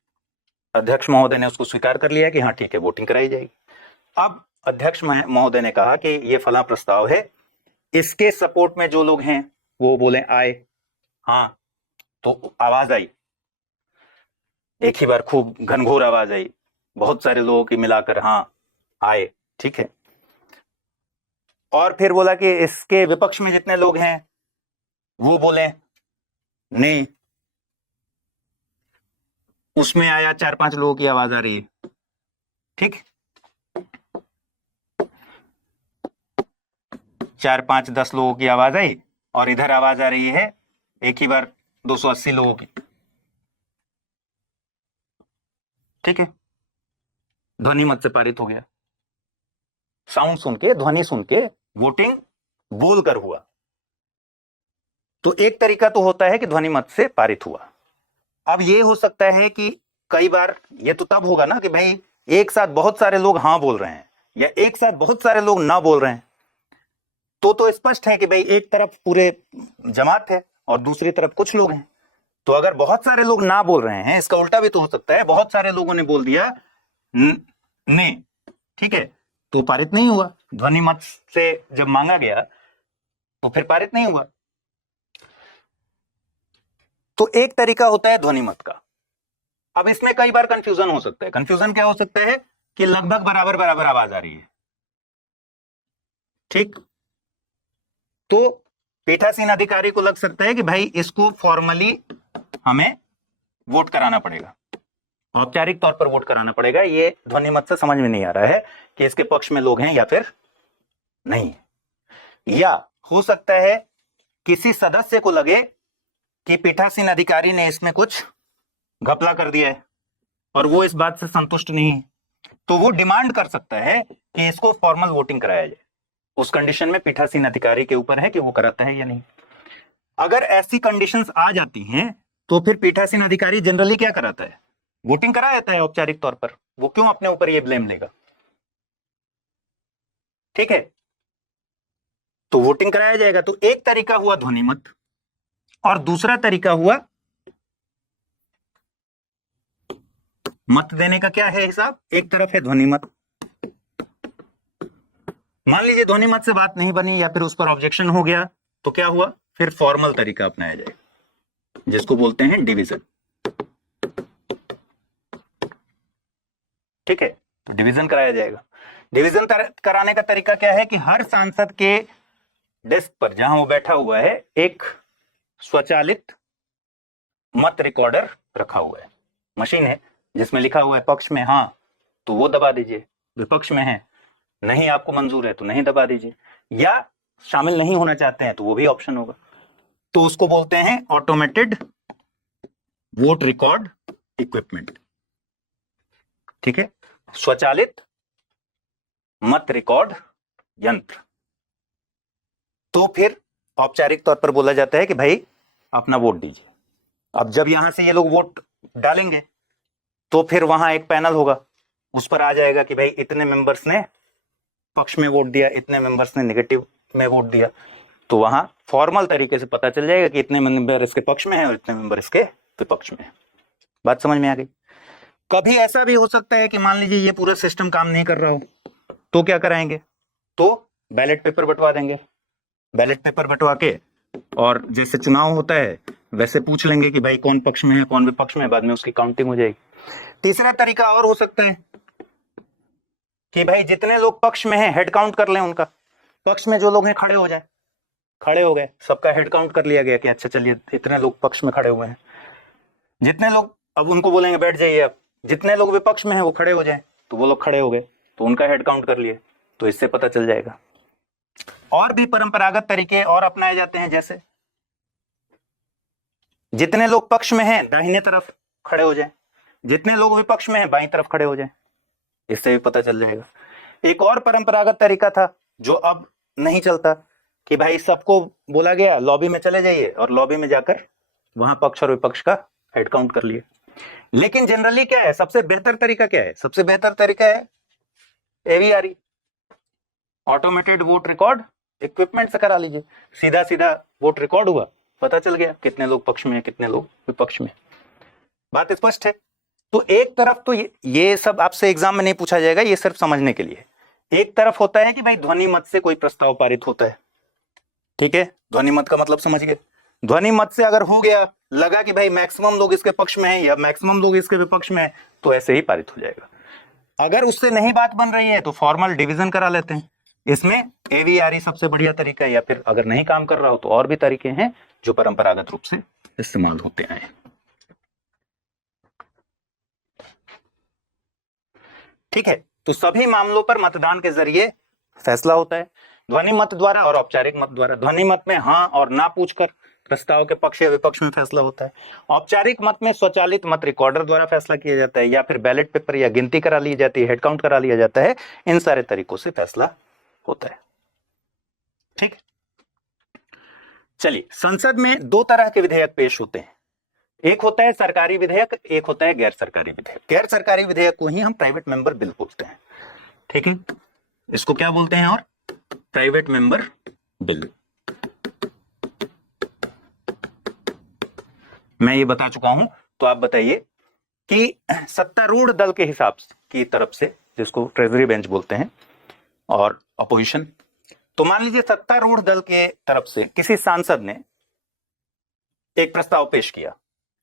अध्यक्ष महोदय ने उसको स्वीकार कर लिया कि हाँ ठीक है, वोटिंग कराई जाएगी। अब अध्यक्ष महोदय ने कहा कि ये फला प्रस्ताव है, इसके सपोर्ट में जो लोग हैं वो बोले आए, हाँ, तो आवाज आई, एक ही बार खूब घनघोर आवाज आई, बहुत सारे लोगों की मिलाकर हाँ आए, ठीक है। और फिर बोला कि इसके विपक्ष में जितने लोग हैं वो बोले नहीं, उसमें आया 4-5 लोगों की आवाज आ रही है, ठीक, 4-5-10 लोगों की आवाज आई, और इधर आवाज आ रही है एक ही बार 280 लोगों की, ठीक है, ध्वनि मत से पारित हो गया। साउंड सुन के, ध्वनि सुन के वोटिंग बोलकर हुआ। तो एक तरीका तो होता है कि ध्वनि मत से पारित हुआ। अब ये हो सकता है कि कई बार ये तो तब होगा ना कि भाई एक साथ बहुत सारे लोग हाँ बोल रहे हैं या एक साथ बहुत सारे लोग ना बोल रहे हैं, तो स्पष्ट है कि भाई एक तरफ पूरे जमात है और दूसरी तरफ कुछ लोग हैं। तो अगर बहुत सारे लोग ना बोल रहे हैं, इसका उल्टा भी तो हो सकता है, बहुत सारे लोगों ने बोल दिया ने, ठीक है, तो पारित नहीं हुआ। ध्वनि मत से जब मांगा गया तो फिर पारित नहीं हुआ। तो एक तरीका होता है ध्वनि मत का। अब इसमें कई बार कंफ्यूजन हो सकता है। कंफ्यूजन क्या हो सकता है कि लगभग बराबर बराबर आवाज आ रही है, ठीक, तो पीठासीन अधिकारी को लग सकता है कि भाई इसको फॉर्मली हमें वोट कराना पड़ेगा, औपचारिक तौर पर वोट कराना पड़ेगा। ये ध्वनि मत से समझ में नहीं आ रहा है कि इसके पक्ष में लोग हैं या फिर नहीं। या हो सकता है किसी सदस्य को लगे कि पीठासीन अधिकारी ने इसमें कुछ घपला कर दिया है और वो इस बात से संतुष्ट नहीं है, तो वो डिमांड कर सकता है कि इसको फॉर्मल वोटिंग कराया जाए। उस कंडीशन में पीठासीन अधिकारी के ऊपर है कि वो कराता है या नहीं। अगर ऐसी कंडीशंस आ जाती हैं तो फिर पीठासीन अधिकारी जनरली क्या कराता है, वोटिंग करा देता है औपचारिक तौर पर। वो क्यों अपने ऊपर ये ब्लेम लेगा, ठीक है, तो वोटिंग कराया जाएगा। तो एक तरीका हुआ ध्वनि मत और दूसरा तरीका हुआ मत देने का क्या है हिसाब, एक तरफ है ध्वनि मत। मान लीजिए ध्वनि मत से बात नहीं बनी या फिर उस पर ऑब्जेक्शन हो गया, तो क्या हुआ, फिर फॉर्मल तरीका अपनाया जाएगा जिसको बोलते हैं डिवीजन। ठीक है, तो डिवीजन कराया जाएगा। डिवीजन कराने का तरीका क्या है कि हर सांसद के डेस्क पर जहां वो बैठा हुआ है एक स्वचालित मत रिकॉर्डर रखा हुआ है, मशीन है जिसमें लिखा हुआ है पक्ष में हाँ तो वो दबा दीजिए, विपक्ष में है नहीं आपको मंजूर है तो नहीं दबा दीजिए, या शामिल नहीं होना चाहते हैं तो वो भी ऑप्शन होगा। तो उसको बोलते हैं ऑटोमेटेड वोट रिकॉर्ड इक्विपमेंट। ठीक है, स्वचालित मत रिकॉर्ड यंत्र। तो फिर औपचारिक तौर पर बोला जाता है कि भाई अपना वोट दीजिए। अब जब यहां से ये लोग वोट डालेंगे तो फिर वहां एक पैनल होगा, उस पर आ जाएगा कि भाई इतने मेंबर्स ने पक्ष में वोट दिया, इतने मेंबर्स ने नेगेटिव में वोट दिया। तो वहां फॉर्मल तरीके से पता चल जाएगा कि इतने मेंबर इसके पक्ष में है और इतने मेंबर इसके विपक्ष में है। बात समझ में आ गई। कभी ऐसा भी हो सकता है कि मान लीजिए ये पूरा सिस्टम काम नहीं कर रहा हो, तो क्या कराएंगे, तो बैलेट पेपर बंटवा देंगे। बैलेट पेपर बंटवा के और जैसे चुनाव होता है वैसे पूछ लेंगे कि भाई कौन पक्ष में है कौन विपक्ष में है, बाद में उसकी काउंटिंग हो जाएगी। तीसरा तरीका और हो सकता है कि भाई जितने लोग पक्ष में हैं हेड काउंट कर लें उनका, पक्ष में जो लोग हैं खड़े हो जाए, खड़े हो गए, सबका हेड काउंट कर लिया गया कि अच्छा चलिए इतने लोग पक्ष में खड़े हुए हैं। जितने लोग, अब उनको बोलेंगे बैठ जाइए, अब जितने लोग विपक्ष में हैं वो खड़े हो जाए, तो वो लोग खड़े हो गए तो उनका हेड काउंट कर लिए, तो इससे पता चल जाएगा। और भी परंपरागत तरीके और अपनाए जाते हैं, जैसे जितने लोग पक्ष में हैं दाहिने तरफ खड़े हो जाएं, जितने लोग विपक्ष में हैं बाईं तरफ खड़े हो जाएं, इससे भी पता चल जाएगा। एक और परंपरागत तरीका था जो अब नहीं चलता कि भाई सबको बोला गया लॉबी में चले जाइए और लॉबी में जाकर वहां पक्ष और विपक्ष का हेड काउंट कर लिए। लेकिन जनरली क्या है, सबसे बेहतर तरीका क्या है, सबसे बेहतर तरीका है एवीआरई, ऑटोमेटेड वोट रिकॉर्ड इक्विपमेंट से करा लीजिए। सीधा सीधा वोट रिकॉर्ड हुआ, पता चल गया कितने लोग पक्ष में हैं कितने लोग विपक्ष में। बात स्पष्ट है। तो एक तरफ तो ये सब आपसे एग्जाम में नहीं पूछा जाएगा, ये सिर्फ समझने के लिए। एक तरफ होता है कि भाई ध्वनि मत से कोई प्रस्ताव पारित होता है, ठीक है, ध्वनि मत का मतलब समझ गए। ध्वनि मत से अगर हो गया, लगा कि भाई मैक्सिमम लोग इसके पक्ष में हैं या मैक्सिमम लोग इसके विपक्ष में हैं, तो ऐसे ही पारित हो जाएगा। अगर उससे नहीं बात बन रही है तो फॉर्मल डिवीजन करा लेते हैं। इसमें एवीआरई सबसे बढ़िया तरीका है, या फिर अगर नहीं काम कर रहा हो तो और भी तरीके हैं जो परंपरागत रूप से इस्तेमाल होते हैं। ठीक है, तो सभी मामलों पर मतदान के जरिए फैसला होता है, ध्वनि मत द्वारा और औपचारिक मत द्वारा। ध्वनि मत में हाँ और ना पूछकर प्रस्ताव के पक्ष या विपक्ष में फैसला होता है। औपचारिक मत में स्वचालित मत रिकॉर्डर द्वारा फैसला किया जाता है, या फिर बैलेट पेपर या गिनती करा ली जाती है, हेड काउंट करा लिया जाता है। इन सारे तरीकों से फैसला होता है। ठीक, चलिए, संसद में दो तरह के विधेयक पेश होते हैं, एक होता है सरकारी विधेयक, एक होता है गैर सरकारी विधेयक। गैर सरकारी विधेयक को ही हम प्राइवेट मेंबर बिल बोलते हैं। ठीक है, इसको क्या बोलते हैं, और प्राइवेट मेंबर बिल। मैं ये बता चुका हूं, तो आप बताइए कि सत्तारूढ़ दल के हिसाब की तरफ से, जिसको ट्रेजरी बेंच बोलते हैं, और अपोजिशन, तो मान लीजिए सत्तारूढ़ दल के तरफ से किसी सांसद ने एक प्रस्ताव पेश किया,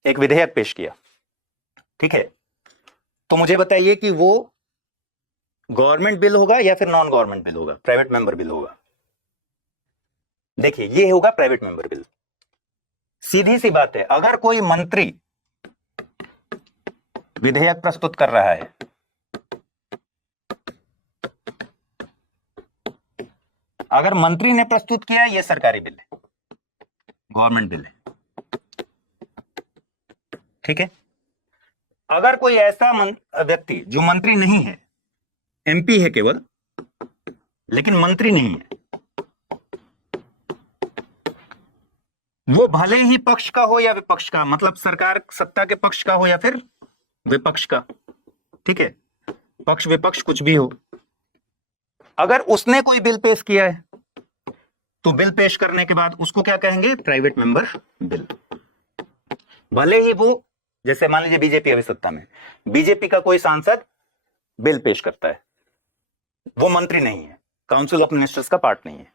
एक विधेयक पेश किया, ठीक है, तो मुझे बताइए कि वो गवर्नमेंट बिल होगा या फिर नॉन गवर्नमेंट बिल होगा, प्राइवेट मेंबर बिल होगा। देखिए, ये होगा प्राइवेट मेंबर बिल। सीधी सी बात है, अगर कोई मंत्री विधेयक प्रस्तुत कर रहा है, अगर मंत्री ने प्रस्तुत किया, यह सरकारी बिल है, गवर्नमेंट बिल है। ठीक है, अगर कोई ऐसा व्यक्ति जो मंत्री नहीं है, एमपी है केवल, लेकिन मंत्री नहीं है, वो भले ही पक्ष का हो या विपक्ष का, मतलब सरकार सत्ता के पक्ष का हो या फिर विपक्ष का, ठीक है, पक्ष विपक्ष कुछ भी हो, अगर उसने कोई बिल पेश किया है तो बिल पेश करने के बाद उसको क्या कहेंगे, प्राइवेट मेंबर बिल। भले ही वो जैसे मान लीजिए बीजेपी अभी सत्ता में, बीजेपी का कोई सांसद बिल पेश करता है, वो मंत्री नहीं है, काउंसिल ऑफ मिनिस्टर्स का पार्ट नहीं है,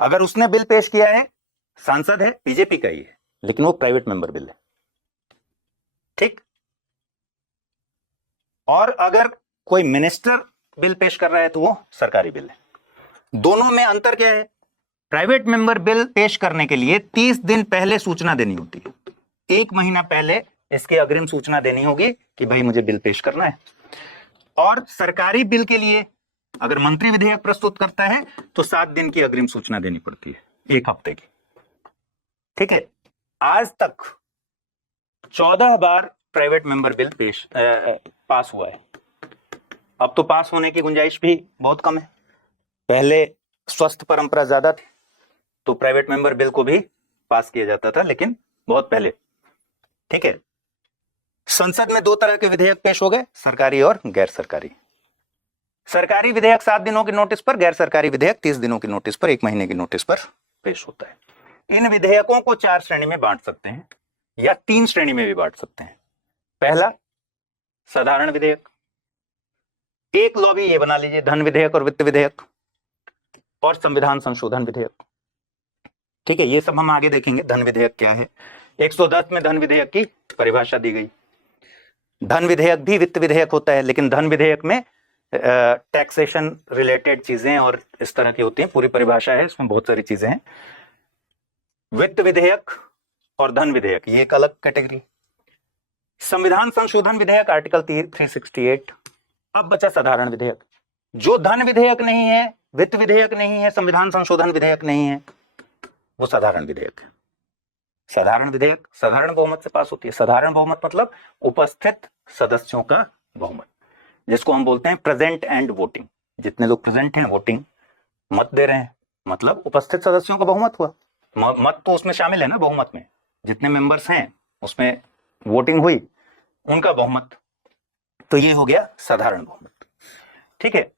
अगर उसने बिल पेश किया है, सांसद है, बीजेपी का ही है, लेकिन वो प्राइवेट मेंबर बिल है, ठीक। और अगर कोई मिनिस्टर बिल पेश कर रहा है तो वो सरकारी बिल है। दोनों में अंतर क्या है? प्राइवेट मेंबर बिल पेश करने के लिए 30 दिन पहले सूचना देनी होती है, 1 महीना पहले इसकी अग्रिम सूचना देनी होगी कि भाई मुझे बिल पेश करना है। और सरकारी बिल के लिए अगर मंत्री विधेयक प्रस्तुत करता है तो 7 दिन की अग्रिम सूचना देनी पड़ती है, 1 हफ्ते की, ठीक है। आज तक 14 बार प्राइवेट मेंबर बिल पास हुआ है। अब तो पास होने की गुंजाइश भी बहुत कम है। पहले स्वस्थ परंपरा ज्यादा थी तो प्राइवेट मेंबर बिल को भी पास किया जाता था, लेकिन बहुत पहले, ठीक है। संसद में 2 तरह के विधेयक पेश हो गए, सरकारी और गैर सरकारी। सरकारी विधेयक 7 दिनों की नोटिस पर, गैर सरकारी विधेयक 30 दिनों की नोटिस पर, 1 महीने की नोटिस पर पेश होता है। इन विधेयकों को 4 श्रेणी में बांट सकते हैं या 3 श्रेणी में भी बांट सकते हैं। पहला, साधारण विधेयक। एक लॉ भी ये बना लीजिए, धन विधेयक और वित्त विधेयक और संविधान संशोधन विधेयक, ठीक है। ये सब हम आगे देखेंगे धन विधेयक क्या है। 110 में धन विधेयक की परिभाषा दी गई। धन विधेयक भी वित्त विधेयक होता है, लेकिन धन विधेयक में टैक्सेशन रिलेटेड चीजें और इस तरह की होती हैं, पूरी परिभाषा है, इसमें बहुत सारी चीजें हैं। वित्त विधेयक और धन विधेयक ये एक अलग कैटेगरी। संविधान संशोधन विधेयक आर्टिकल 368। अब बचा साधारण विधेयक, जो धन विधेयक नहीं है, वित्त विधेयक नहीं है, संविधान संशोधन विधेयक नहीं है, वो साधारण विधेयक है। साधारण विधेयक साधारण बहुमत से पास होती है। साधारण बहुमत मतलब उपस्थित सदस्यों का बहुमत, जिसको हम बोलते हैं प्रेजेंट एंड वोटिंग। जितने लोग प्रेजेंट हैं, वोटिंग मत दे रहे हैं, मतलब उपस्थित सदस्यों का बहुमत हुआ। मत तो उसमें शामिल है ना, बहुमत में जितने मेंबर्स हैं उसमें वोटिंग हुई, उनका बहुमत, तो ये हो गया साधारण बहुमत, ठीक है।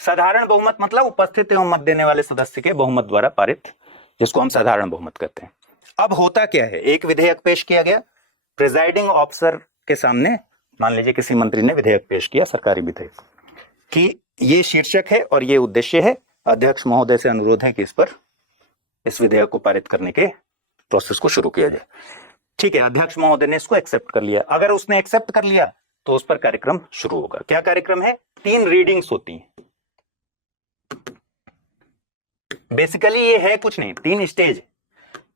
साधारण बहुमत मतलब उपस्थित एवं मत देने वाले सदस्य के बहुमत द्वारा पारित, जिसको हम साधारण बहुमत कहते हैं। अब होता क्या है, एक विधेयक पेश किया गया, प्रिजाइडिंग ऑफिसर के सामने, मान लीजिए किसी मंत्री ने विधेयक पेश किया, सरकारी विधेयक, कि ये शीर्षक है और ये उद्देश्य है, अध्यक्ष महोदय से अनुरोध है कि इस विधेयक को पारित करने के प्रोसेस को शुरू किया जाए, ठीक है। अध्यक्ष महोदय ने इसको एक्सेप्ट कर लिया। अगर उसने एक्सेप्ट कर लिया तो उस पर कार्यक्रम शुरू होगा। क्या कार्यक्रम है? 3 रीडिंग्स होती हैं। बेसिकली ये है कुछ नहीं, 3 स्टेज,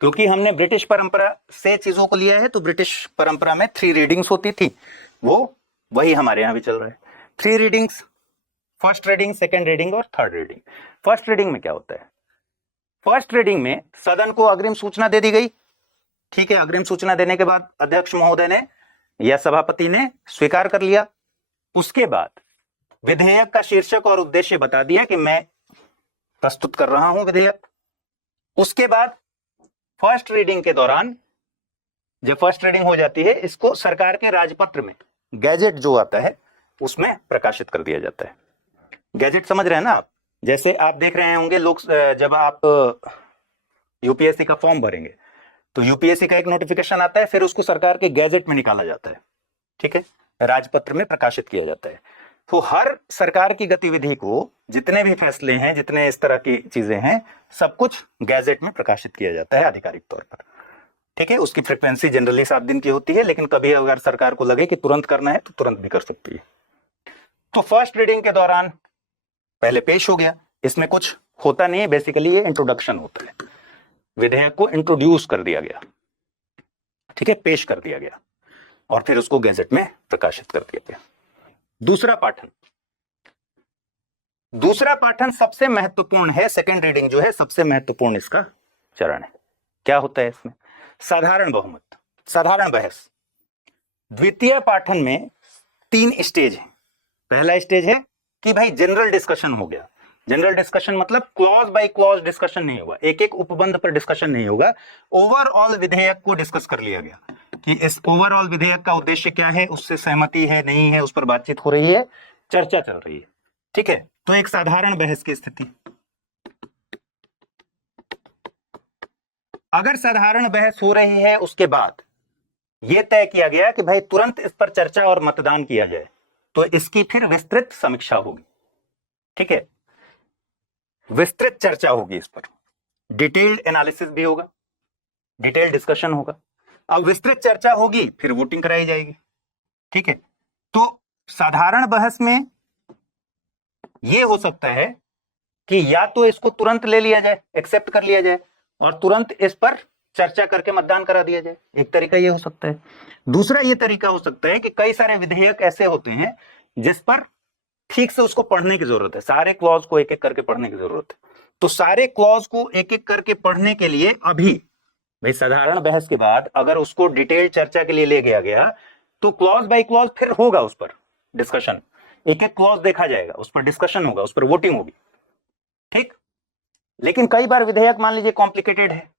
क्योंकि हमने ब्रिटिश परंपरा से चीजों को लिया है, तो ब्रिटिश परंपरा में 3 रीडिंग्स होती थी, वही हमारे यहां भी चल रहा है। 3 readings, first reading, second reading और थर्ड रीडिंग। फर्स्ट रीडिंग में क्या होता है? फर्स्ट रीडिंग में सदन को अग्रिम सूचना दे दी गई, ठीक है। अग्रिम सूचना देने के बाद अध्यक्ष महोदय ने या सभापति ने स्वीकार कर लिया। उसके बाद विधेयक का शीर्षक और उद्देश्य बता दिया कि मैं प्रस्तुत कर रहा हूं विधेयक। उसके बाद फर्स्ट रीडिंग के दौरान, जब फर्स्ट रीडिंग हो जाती है, इसको सरकार के राजपत्र में, गैजेट जो आता है, उसमें प्रकाशित कर दिया जाता है। गैजेट समझ रहे हैं ना आप? जैसे आप देख रहे होंगे लोग, जब आप यूपीएससी का फॉर्म भरेंगे तो यूपीएससी का एक नोटिफिकेशन आता है, फिर उसको सरकार के गैजेट में निकाला जाता है, ठीक है, राजपत्र में प्रकाशित किया जाता है। तो हर सरकार की गतिविधि को, जितने भी फैसले हैं, जितने इस तरह की चीजें हैं, सब कुछ गैजेट में प्रकाशित किया जाता है आधिकारिक तौर पर, ठीक है। उसकी फ्रीक्वेंसी जनरली 7 दिन की होती है, लेकिन कभी अगर सरकार को लगे कि तुरंत करना है तो तुरंत भी कर सकती है। तो फर्स्ट रीडिंग के दौरान पहले पेश हो गया, इसमें कुछ होता नहीं है, बेसिकली ये इंट्रोडक्शन होता है, विधेयक को इंट्रोड्यूस कर दिया गया, ठीक है, पेश कर दिया गया, और फिर उसको गैजेट में प्रकाशित कर दिया गया। दूसरा पाठन सबसे महत्वपूर्ण है। सेकंड रीडिंग जो है सबसे महत्वपूर्ण इसका चरण है। क्या होता है इसमें? साधारण बहुमत, साधारण बहस। द्वितीय पाठन में 3 स्टेज है। पहला स्टेज है कि भाई जनरल डिस्कशन हो गया। जनरल डिस्कशन मतलब क्लॉज बाय क्लॉज डिस्कशन नहीं होगा, एक एक उपबंध पर डिस्कशन नहीं होगा, ओवरऑल विधेयक को डिस्कस कर लिया गया कि इस ओवरऑल विधेयक का उद्देश्य क्या है, उससे सहमति है नहीं है, उस पर बातचीत हो रही है, चर्चा चल रही है, ठीक है। तो एक साधारण बहस की स्थिति। अगर साधारण बहस हो रही है, उसके बाद यह तय किया गया कि भाई तुरंत इस पर चर्चा और मतदान किया जाए, तो इसकी फिर विस्तृत समीक्षा होगी। ठीक है, विस्तृत चर्चा होगी, इस पर डिटेल्ड एनालिसिस भी होगा, डिटेल्ड डिस्कशन होगा। अब विस्तृत चर्चा होगी, फिर वोटिंग कराई जाएगी। ठीक है, तो साधारण बहस में यह हो सकता है कि या तो इसको तुरंत ले लिया जाए, एक्सेप्ट कर लिया जाए और तुरंत इस पर चर्चा करके मतदान करा दिया जाए, एक तरीका ये हो सकता है। दूसरा ये तरीका हो सकता है कि कई सारे विधेयक ऐसे होते हैं जिस पर ठीक से उसको पढ़ने की जरूरत है, सारे क्लॉज को एक एक करके पढ़ने की जरूरत है। तो सारे क्लॉज को एक एक करके पढ़ने के लिए अभी भाई साधारण बहस के बाद अगर उसको डिटेल चर्चा के लिए ले गया तो क्लॉज बाय क्लॉज फिर होगा, उस पर डिस्कशन, एक एक क्लॉज देखा जाएगा, उस पर डिस्कशन होगा, उस पर वोटिंग होगी। ठीक, लेकिन कई बार विधेयक मान लीजिए कॉम्प्लिकेटेड है,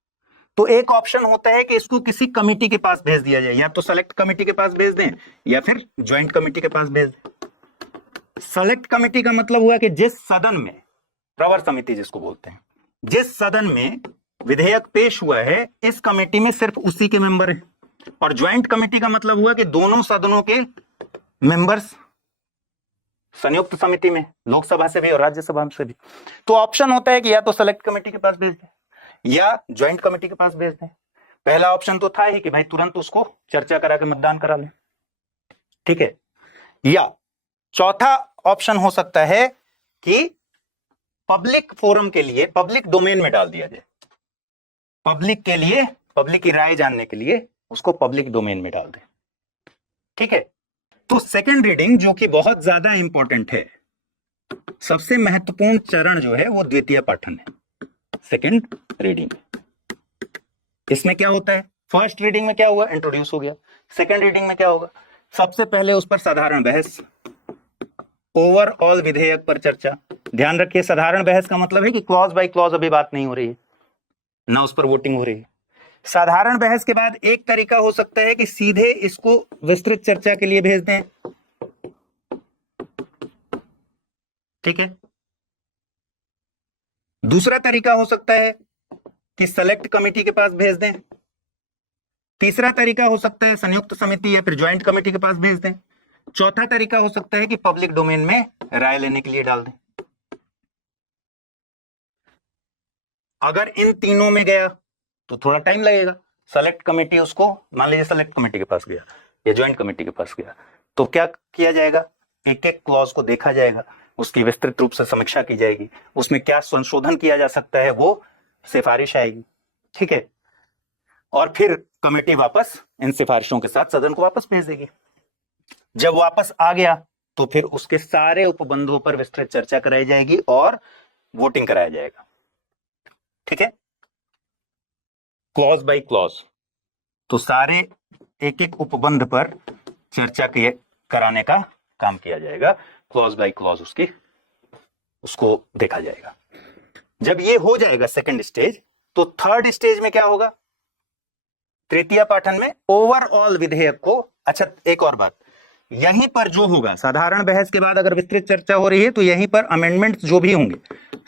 तो एक ऑप्शन होता है कि इसको किसी कमिटी के पास भेज दिया जाए, या तो सेलेक्ट कमिटी के पास भेज दें या फिर ज्वाइंट कमिटी के पास भेज दें। सेलेक्ट कमिटी का मतलब हुआ कि जिस सदन में, प्रवर समिति जिसको बोलते हैं, जिस सदन में विधेयक पेश हुआ है इस कमेटी में सिर्फ उसी के मेंबर हैं। और ज्वाइंट कमेटी का मतलब हुआ कि दोनों सदनों के मेंबर्स संयुक्त समिति में, लोकसभा से भी और राज्यसभा से भी। तो ऑप्शन होता है कि या तो सेलेक्ट कमेटी के पास भेज दें या ज्वाइंट कमेटी के पास भेज दें। पहला ऑप्शन तो था ही कि भाई तुरंत उसको चर्चा करा के मतदान करा लें। ठीक है, या चौथा ऑप्शन हो सकता है कि पब्लिक फोरम के लिए, पब्लिक डोमेन में डाल दिया जाए, पब्लिक के लिए, पब्लिक की राय जानने के लिए उसको पब्लिक डोमेन में डाल दें। ठीक है, तो सेकेंड रीडिंग जो कि बहुत ज्यादा इंपॉर्टेंट है, सबसे महत्वपूर्ण चरण जो है वो द्वितीय पाठन है, सेकेंड रीडिंग। इसमें क्या होता है, फर्स्ट रीडिंग में क्या हुआ, इंट्रोड्यूस हो गया, सेकेंड रीडिंग में क्या होगा, सबसे पहले उस पर साधारण बहस, ओवरऑल विधेयक पर चर्चा। ध्यान रखिए, साधारण बहस का मतलब है कि क्लॉज बाय क्लॉज अभी बात नहीं हो रही है, ना उस पर वोटिंग हो रही है। साधारण बहस के बाद एक तरीका हो सकता है कि सीधे इसको विस्तृत चर्चा के लिए भेज दें। ठीक है, दूसरा तरीका हो सकता है कि सेलेक्ट कमेटी के पास भेज दें। तीसरा तरीका हो सकता है संयुक्त समिति या फिर ज्वाइंट कमेटी के पास भेज दें। चौथा तरीका हो सकता है कि पब्लिक डोमेन में राय लेने के लिए डाल दें। अगर इन तीनों में गया तो थोड़ा टाइम लगेगा। सेलेक्ट कमेटी उसको, मान लीजिए सेलेक्ट कमेटी के पास गया या ज्वाइंट कमेटी के पास गया, तो क्या किया जाएगा, एक एक क्लॉज को देखा जाएगा, उसकी विस्तृत रूप से समीक्षा की जाएगी, उसमें क्या संशोधन किया जा सकता है वो सिफारिश आएगी। ठीक है, और फिर कमेटी वापस इन सिफारिशों के साथ सदन को वापस भेज देगी। जब वापस आ गया तो फिर उसके सारे उपबंधों पर विस्तृत चर्चा कराई जाएगी और वोटिंग कराया जाएगा। ठीक है, क्लॉज बाय क्लॉज, तो सारे एक एक उपबंध पर चर्चा कराने का काम किया जाएगा, क्लॉज बाय क्लॉज उसको देखा जाएगा। जब ये हो जाएगा सेकंड स्टेज, तो थर्ड स्टेज में क्या होगा, तृतीय पाठन में ओवरऑल विधेयक को, अच्छा एक और बात, यहीं पर जो होगा साधारण बहस के बाद अगर विस्तृत चर्चा हो रही है तो यहीं पर अमेंडमेंट्स जो भी होंगे,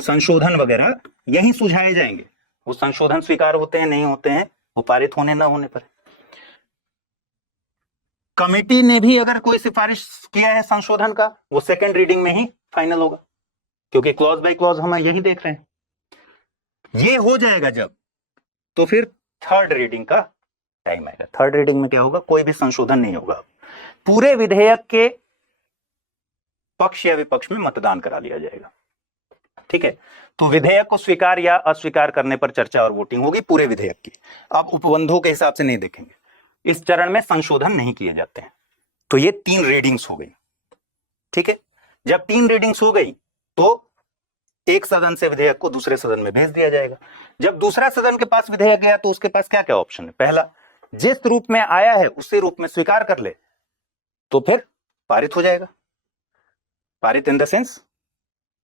संशोधन वगैरह यहीं सुझाए जाएंगे। वो संशोधन स्वीकार होते हैं नहीं होते हैं, वो पारित होने ना होने पर। कमेटी ने भी अगर कोई सिफारिश किया है संशोधन का, वो सेकंड रीडिंग में ही फाइनल होगा, क्योंकि क्लॉज बाय क्लॉज हम यही देख रहे हैं। ये हो जाएगा जब, तो फिर थर्ड रीडिंग का टाइम आएगा। थर्ड रीडिंग में क्या होगा, कोई भी संशोधन नहीं होगा, पूरे विधेयक के पक्ष या विपक्ष में मतदान करा लिया जाएगा। ठीक है, तो विधेयक को स्वीकार या अस्वीकार करने पर चर्चा और वोटिंग होगी पूरे विधेयक की। अब उपबंधों के हिसाब से नहीं देखेंगे, इस चरण में संशोधन नहीं किए जाते हैं। तो ये 3 रीडिंग्स हो गई। ठीक है, जब 3 रीडिंग्स हो गई तो एक सदन से विधेयक को दूसरे सदन में भेज दिया जाएगा। जब दूसरा सदन के पास विधेयक गया तो उसके पास क्या क्या ऑप्शन है, पहला, जिस रूप में आया है उसी रूप में स्वीकार कर ले तो फिर पारित हो जाएगा। पारित इन द सेंस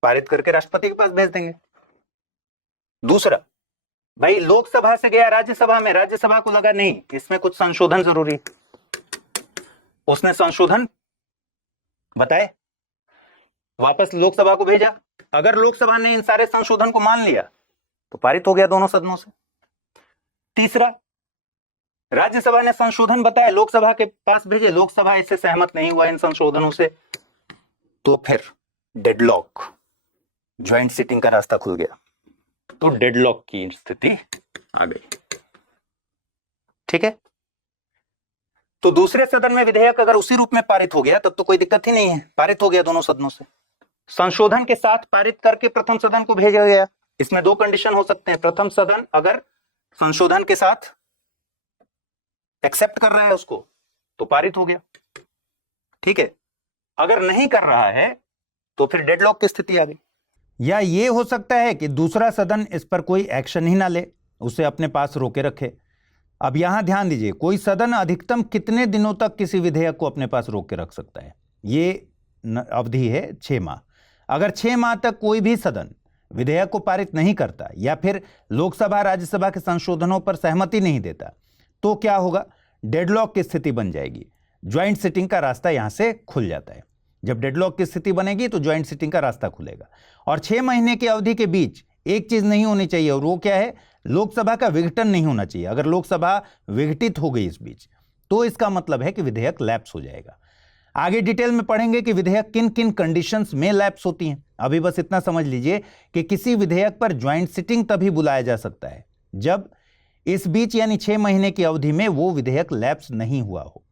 पारित करके राष्ट्रपति के पास भेज देंगे। दूसरा, भाई लोकसभा से गया राज्यसभा में, राज्यसभा को लगा नहीं इसमें कुछ संशोधन जरूरी है, उसने संशोधन बताए, वापस लोकसभा को भेजा। अगर लोकसभा ने इन सारे संशोधन को मान लिया तो पारित हो गया दोनों सदनों से। तीसरा, राज्यसभा ने संशोधन बताया, लोकसभा के पास भेजे, लोकसभा इससे सहमत नहीं हुआ इन संशोधनों से, तो फिर डेडलॉक, ज्वाइंट सिटिंग का रास्ता खुल गया, तो डेडलॉक की स्थिति आ गई। ठीक है, तो दूसरे सदन में विधेयक अगर उसी रूप में पारित हो गया तब तो कोई दिक्कत ही नहीं है, पारित हो गया दोनों सदनों से। संशोधन के साथ पारित करके प्रथम सदन को भेजा गया। इसमें दो कंडीशन हो सकते हैं, प्रथम सदन अगर संशोधन के साथ एक्सेप्ट कर रहा है उसको तो पारित हो गया, ठीक है, अगर नहीं कर रहा है तो फिर डेडलॉक की स्थिति आ गई। या ये हो सकता है कि दूसरा सदन इस पर कोई एक्शन ही ना ले, उसे अपने पास रोके रखे। अब यहां ध्यान दीजिए, कोई सदन अधिकतम कितने दिनों तक किसी विधेयक को अपने पास रोक के रख सकता है? ये अवधि है 6 माह। अगर 6 माह तक कोई भी सदन विधेयक को पारित नहीं करता या फिर लोकसभा राज्यसभा के संशोधनों पर सहमति नहीं देता तो क्या होगा? डेडलॉक की स्थिति बन जाएगी, ज्वाइंट सिटिंग का रास्ता यहां से खुल जाता है। जब डेडलॉक की स्थिति बनेगी तो ज्वाइंट सिटिंग का रास्ता खुलेगा। और 6 महीने की अवधि के बीच एक चीज नहीं होनी चाहिए, और वो क्या है? लोकसभा का विघटन नहीं होना चाहिए। अगर लोकसभा विघटित हो गई इस बीच तो इसका मतलब है कि विधेयक लैप्स हो जाएगा। आगे डिटेल में पढ़ेंगे कि विधेयक किन किन कंडीशंस में लैप्स होती हैं। अभी बस इतना समझ लीजिए कि किसी विधेयक पर ज्वाइंट सिटिंग तभी बुलाया जा सकता है जब इस बीच यानी 6 महीने की अवधि में वो विधेयक लैप्स नहीं हुआ हो।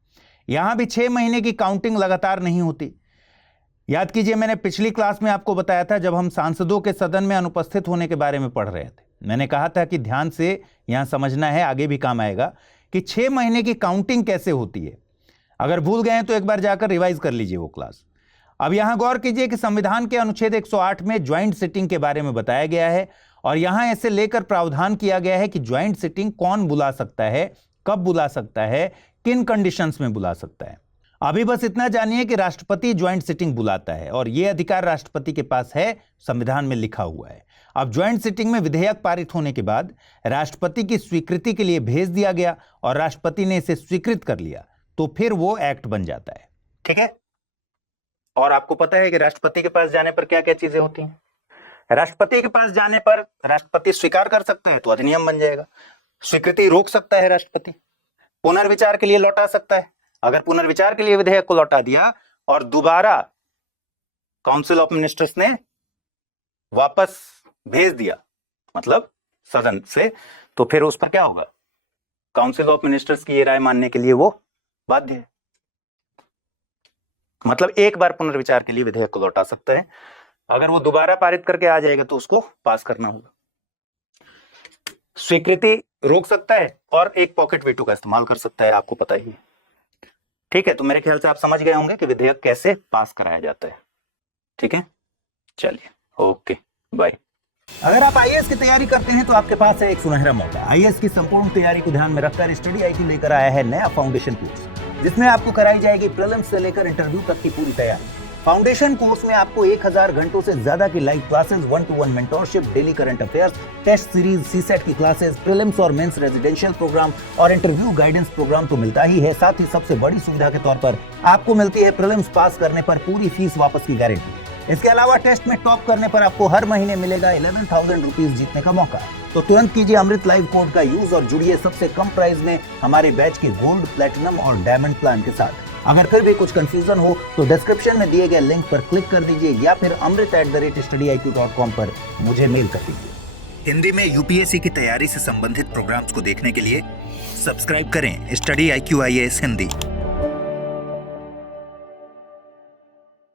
यहां भी 6 महीने की काउंटिंग लगातार नहीं होती। याद कीजिए, मैंने पिछली क्लास में आपको बताया था जब हम सांसदों के सदन में अनुपस्थित होने के बारे में पढ़ रहे थे, मैंने कहा था कि ध्यान से यहां समझना है, आगे भी काम आएगा कि 6 महीने की काउंटिंग कैसे होती है। अगर भूल गए तो एक बार जाकर रिवाइज कर लीजिए वो क्लास। अब यहां गौर कीजिए कि संविधान के अनुच्छेद 108 में ज्वाइंट सिटिंग के बारे में बताया गया है और यहां ऐसे लेकर प्रावधान किया गया है कि ज्वाइंट सिटिंग कौन बुला सकता है, कब बुला सकता है, किन कंडीशंस में बुला सकता है। अभी बस इतना जानिए कि राष्ट्रपति ज्वाइंट सिटिंग बुलाता है और यह अधिकार राष्ट्रपति के पास है, संविधान में लिखा हुआ है। अब ज्वाइंट सिटिंग में विधेयक पारित होने के बाद राष्ट्रपति की स्वीकृति के लिए भेज दिया गया और राष्ट्रपति ने इसे स्वीकृत कर लिया तो फिर वो एक्ट बन जाता है। ठीक है, और आपको पता है कि राष्ट्रपति के पास जाने पर क्या क्या चीजें होती हैं। राष्ट्रपति के पास जाने पर राष्ट्रपति स्वीकार कर सकता है तो अधिनियम बन जाएगा, स्वीकृति रोक सकता है राष्ट्रपति, पुनर्विचार के लिए लौटा सकता है। अगर पुनर्विचार के लिए विधेयक को लौटा दिया और दोबारा काउंसिल ऑफ मिनिस्टर्स ने वापस भेज दिया, मतलब सदन से, तो फिर उस पर क्या होगा? काउंसिल ऑफ मिनिस्टर्स की ये राय मानने के लिए वो बाध्य है। मतलब एक बार पुनर्विचार के लिए विधेयक को लौटा सकता है, अगर वो दोबारा पारित करके आ जाएगा तो उसको पास करना होगा। स्वीकृति रोक सकता है और एक पॉकेट वीटो का इस्तेमाल कर सकता है, आपको पता ही है। ठीक है, तो मेरे ख्याल से आप समझ गए होंगे कि विधेयक कैसे पास कराया जाता है। ठीक है, चलिए, ओके, बाय। अगर आप आईएएस की तैयारी करते हैं तो आपके पास है एक सुनहरा मौका। आईएएस की संपूर्ण तैयारी को ध्यान में रखकर स्टडी आईक्यू लेकर आया है नया फाउंडेशन कोर्स, जिसमें आपको कराई जाएगी प्रीलिम्स से लेकर इंटरव्यू तक की पूरी तैयारी। फाउंडेशन कोर्स में आपको 1000 घंटों से ज्यादा की live classes, 1-to-1 mentorship, daily current affairs, test series, CSAT की क्लासेस, प्रीलिम्स और मेंस रेजिडेंशियल प्रोग्राम और इंटरव्यू गाइडेंस प्रोग्राम तो मिलता ही है, साथ ही सबसे बड़ी सुविधा के तौर पर आपको मिलती है प्रीलिम्स पास करने पर पूरी फीस वापस की गारंटी। इसके अलावा टेस्ट में टॉप करने पर आपको हर महीने मिलेगा 11,000 रुपीज जीतने का मौका। तो तुरंत कीजिए अमृत लाइव कोड का यूज और जुड़िए सबसे कम प्राइस में हमारे बैच के गोल्ड, प्लेटिनम और डायमंड प्लान के साथ। अगर फिर भी कुछ कंफ्यूजन हो तो डिस्क्रिप्शन में दिए गए लिंक पर क्लिक कर दीजिए या फिर amrit@studiiq.com पर मुझे मेल कर दीजिए। हिंदी में यूपीएससी की तैयारी से संबंधित प्रोग्राम्स को देखने के लिए सब्सक्राइब करें स्टडी IQ IAS हिंदी।